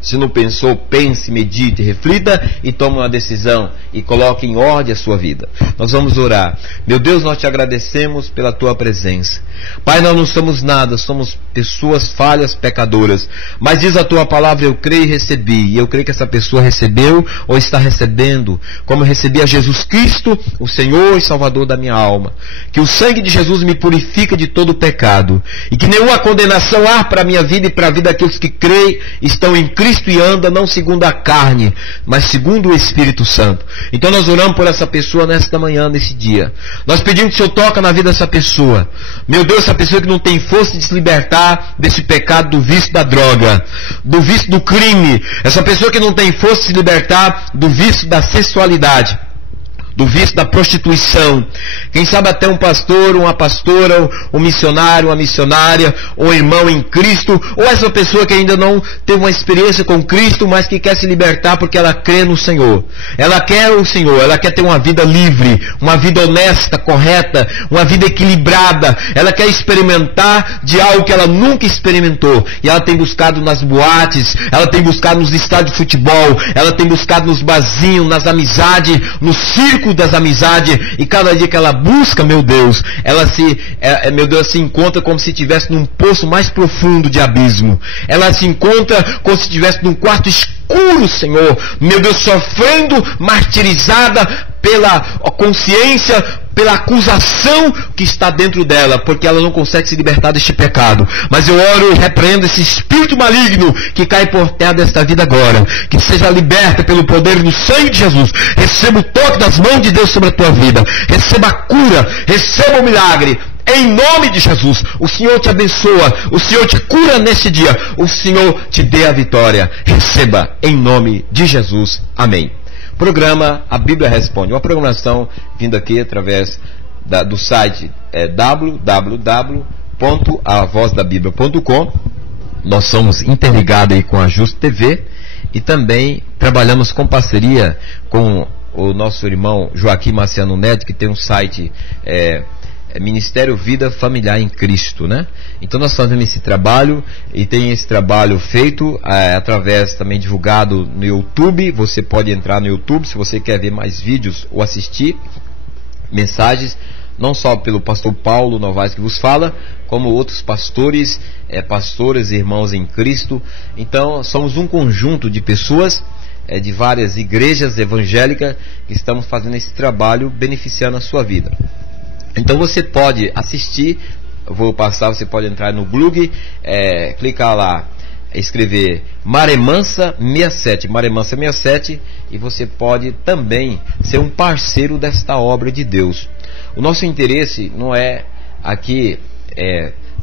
Se não pensou, pense, medite, reflita e tome uma decisão e coloque em ordem a sua vida. Nós vamos orar. Meu Deus, nós te agradecemos pela tua presença. Pai, nós não somos nada, somos pessoas falhas, pecadoras. Mas diz a tua palavra, eu creio e recebi. E eu creio que essa pessoa recebeu ou está recebendo, como eu recebi a Jesus Cristo, o Senhor e Salvador da minha alma. Que o sangue de Jesus me purifica de todo pecado. E que nenhuma condenação há para a minha vida e para a vida daqueles que creem, estão em Cristo e anda não segundo a carne, mas segundo o Espírito Santo. Então nós oramos por essa pessoa nesta manhã, nesse dia. Nós pedimos que o Senhor toque na vida dessa pessoa. Meu Deus, essa pessoa que não tem força de se libertar desse pecado, do vício da droga, do vício do crime. Essa pessoa que não tem força de se libertar do vício da sexualidade, do vício da prostituição. Quem sabe até um pastor, uma pastora, um missionário, uma missionária, um irmão em Cristo, ou essa pessoa que ainda não teve uma experiência com Cristo, mas que quer se libertar porque ela crê no Senhor. Ela quer o Senhor, ela quer ter uma vida livre, uma vida honesta, correta, uma vida equilibrada. Ela quer experimentar de algo que ela nunca experimentou. E ela tem buscado nas boates, ela tem buscado nos estádios de futebol, ela tem buscado nos barzinhos, nas amizades, no circo das amizades, e cada dia que ela busca, meu Deus, ela se encontra como se estivesse num poço mais profundo de abismo. Ela se encontra como se estivesse num quarto escuro, Senhor, meu Deus, sofrendo, martirizada pela consciência, pela acusação que está dentro dela, porque ela não consegue se libertar deste pecado. Mas eu oro e repreendo esse espírito maligno que cai por terra desta vida agora, que seja liberta pelo poder do sangue de Jesus. Receba o toque das mãos de Deus sobre a tua vida, receba a cura, receba o milagre, em nome de Jesus. O Senhor te abençoa, o Senhor te cura neste dia, o Senhor te dê a vitória. Receba em nome de Jesus, amém. Programa A Bíblia Responde, uma programação vinda aqui através do site www.avozdabiblia.com. Nós somos interligados aí com a Justo TV e também trabalhamos com parceria com o nosso irmão Joaquim Marciano Neto, que tem um site Ministério Vida Familiar em Cristo, né? Então nós fazemos esse trabalho e tem esse trabalho feito através, também divulgado no YouTube. Você pode entrar no YouTube se você quer ver mais vídeos ou assistir mensagens, não só pelo pastor Paulo Novaes que vos fala, como outros pastores, pastoras e irmãos em Cristo. Então somos um conjunto de pessoas de várias igrejas evangélicas que estamos fazendo esse trabalho beneficiando a sua vida. Então você pode assistir, eu vou passar, você pode entrar no blog, clicar lá, escrever Maremansa 67, Maremansa 67, e você pode também ser um parceiro desta obra de Deus. O nosso interesse não é aqui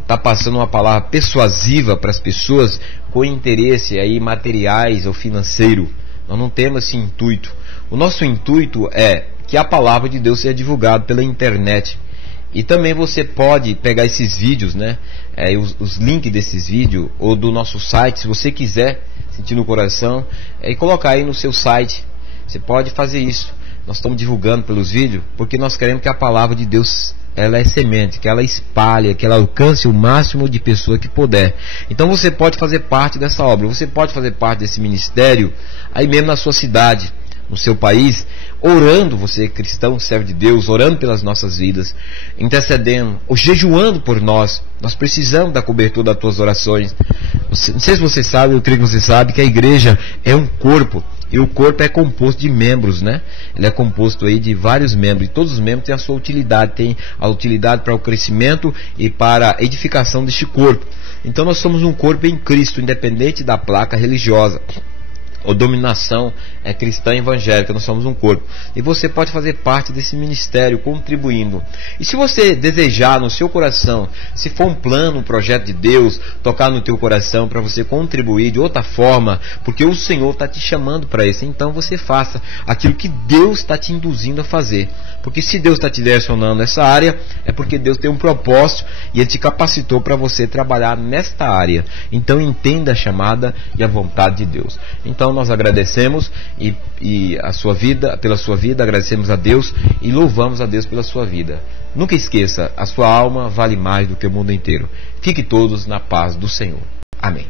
tá passando uma palavra persuasiva para as pessoas com interesse aí materiais ou financeiro. Nós não temos esse intuito. O nosso intuito é que a palavra de Deus seja divulgada pela internet. E também você pode pegar esses vídeos, né? Os links desses vídeos, ou do nosso site, se você quiser, sentir no coração, e colocar aí no seu site. Você pode fazer isso. Nós estamos divulgando pelos vídeos, porque nós queremos que a palavra de Deus ela é semente, que ela espalhe, que ela alcance o máximo de pessoa que puder. Então você pode fazer parte dessa obra, você pode fazer parte desse ministério aí mesmo na sua cidade, no seu país, orando, você cristão, servo de Deus, orando pelas nossas vidas, intercedendo, ou jejuando por nós. Nós precisamos da cobertura das tuas orações. Não sei se você sabe, eu creio que você sabe, que a igreja é um corpo, e o corpo é composto de membros, né? Ele é composto aí de vários membros, e todos os membros têm a sua utilidade, tem a utilidade para o crescimento e para a edificação deste corpo. Então nós somos um corpo em Cristo, independente da placa religiosa ou dominação cristã evangélica. Nós somos um corpo, e você pode fazer parte desse ministério contribuindo. E se você desejar no seu coração, se for um plano, um projeto de Deus tocar no teu coração para você contribuir de outra forma, porque o Senhor está te chamando para isso, então você faça aquilo que Deus está te induzindo a fazer. Porque se Deus está te direcionando nessa área, é porque Deus tem um propósito e Ele te capacitou para você trabalhar nesta área. Então entenda a chamada e a vontade de Deus. Então nós agradecemos e a sua vida, pela sua vida, agradecemos a Deus e louvamos a Deus pela sua vida. Nunca esqueça, a sua alma vale mais do que o mundo inteiro. Fique todos na paz do Senhor. Amém.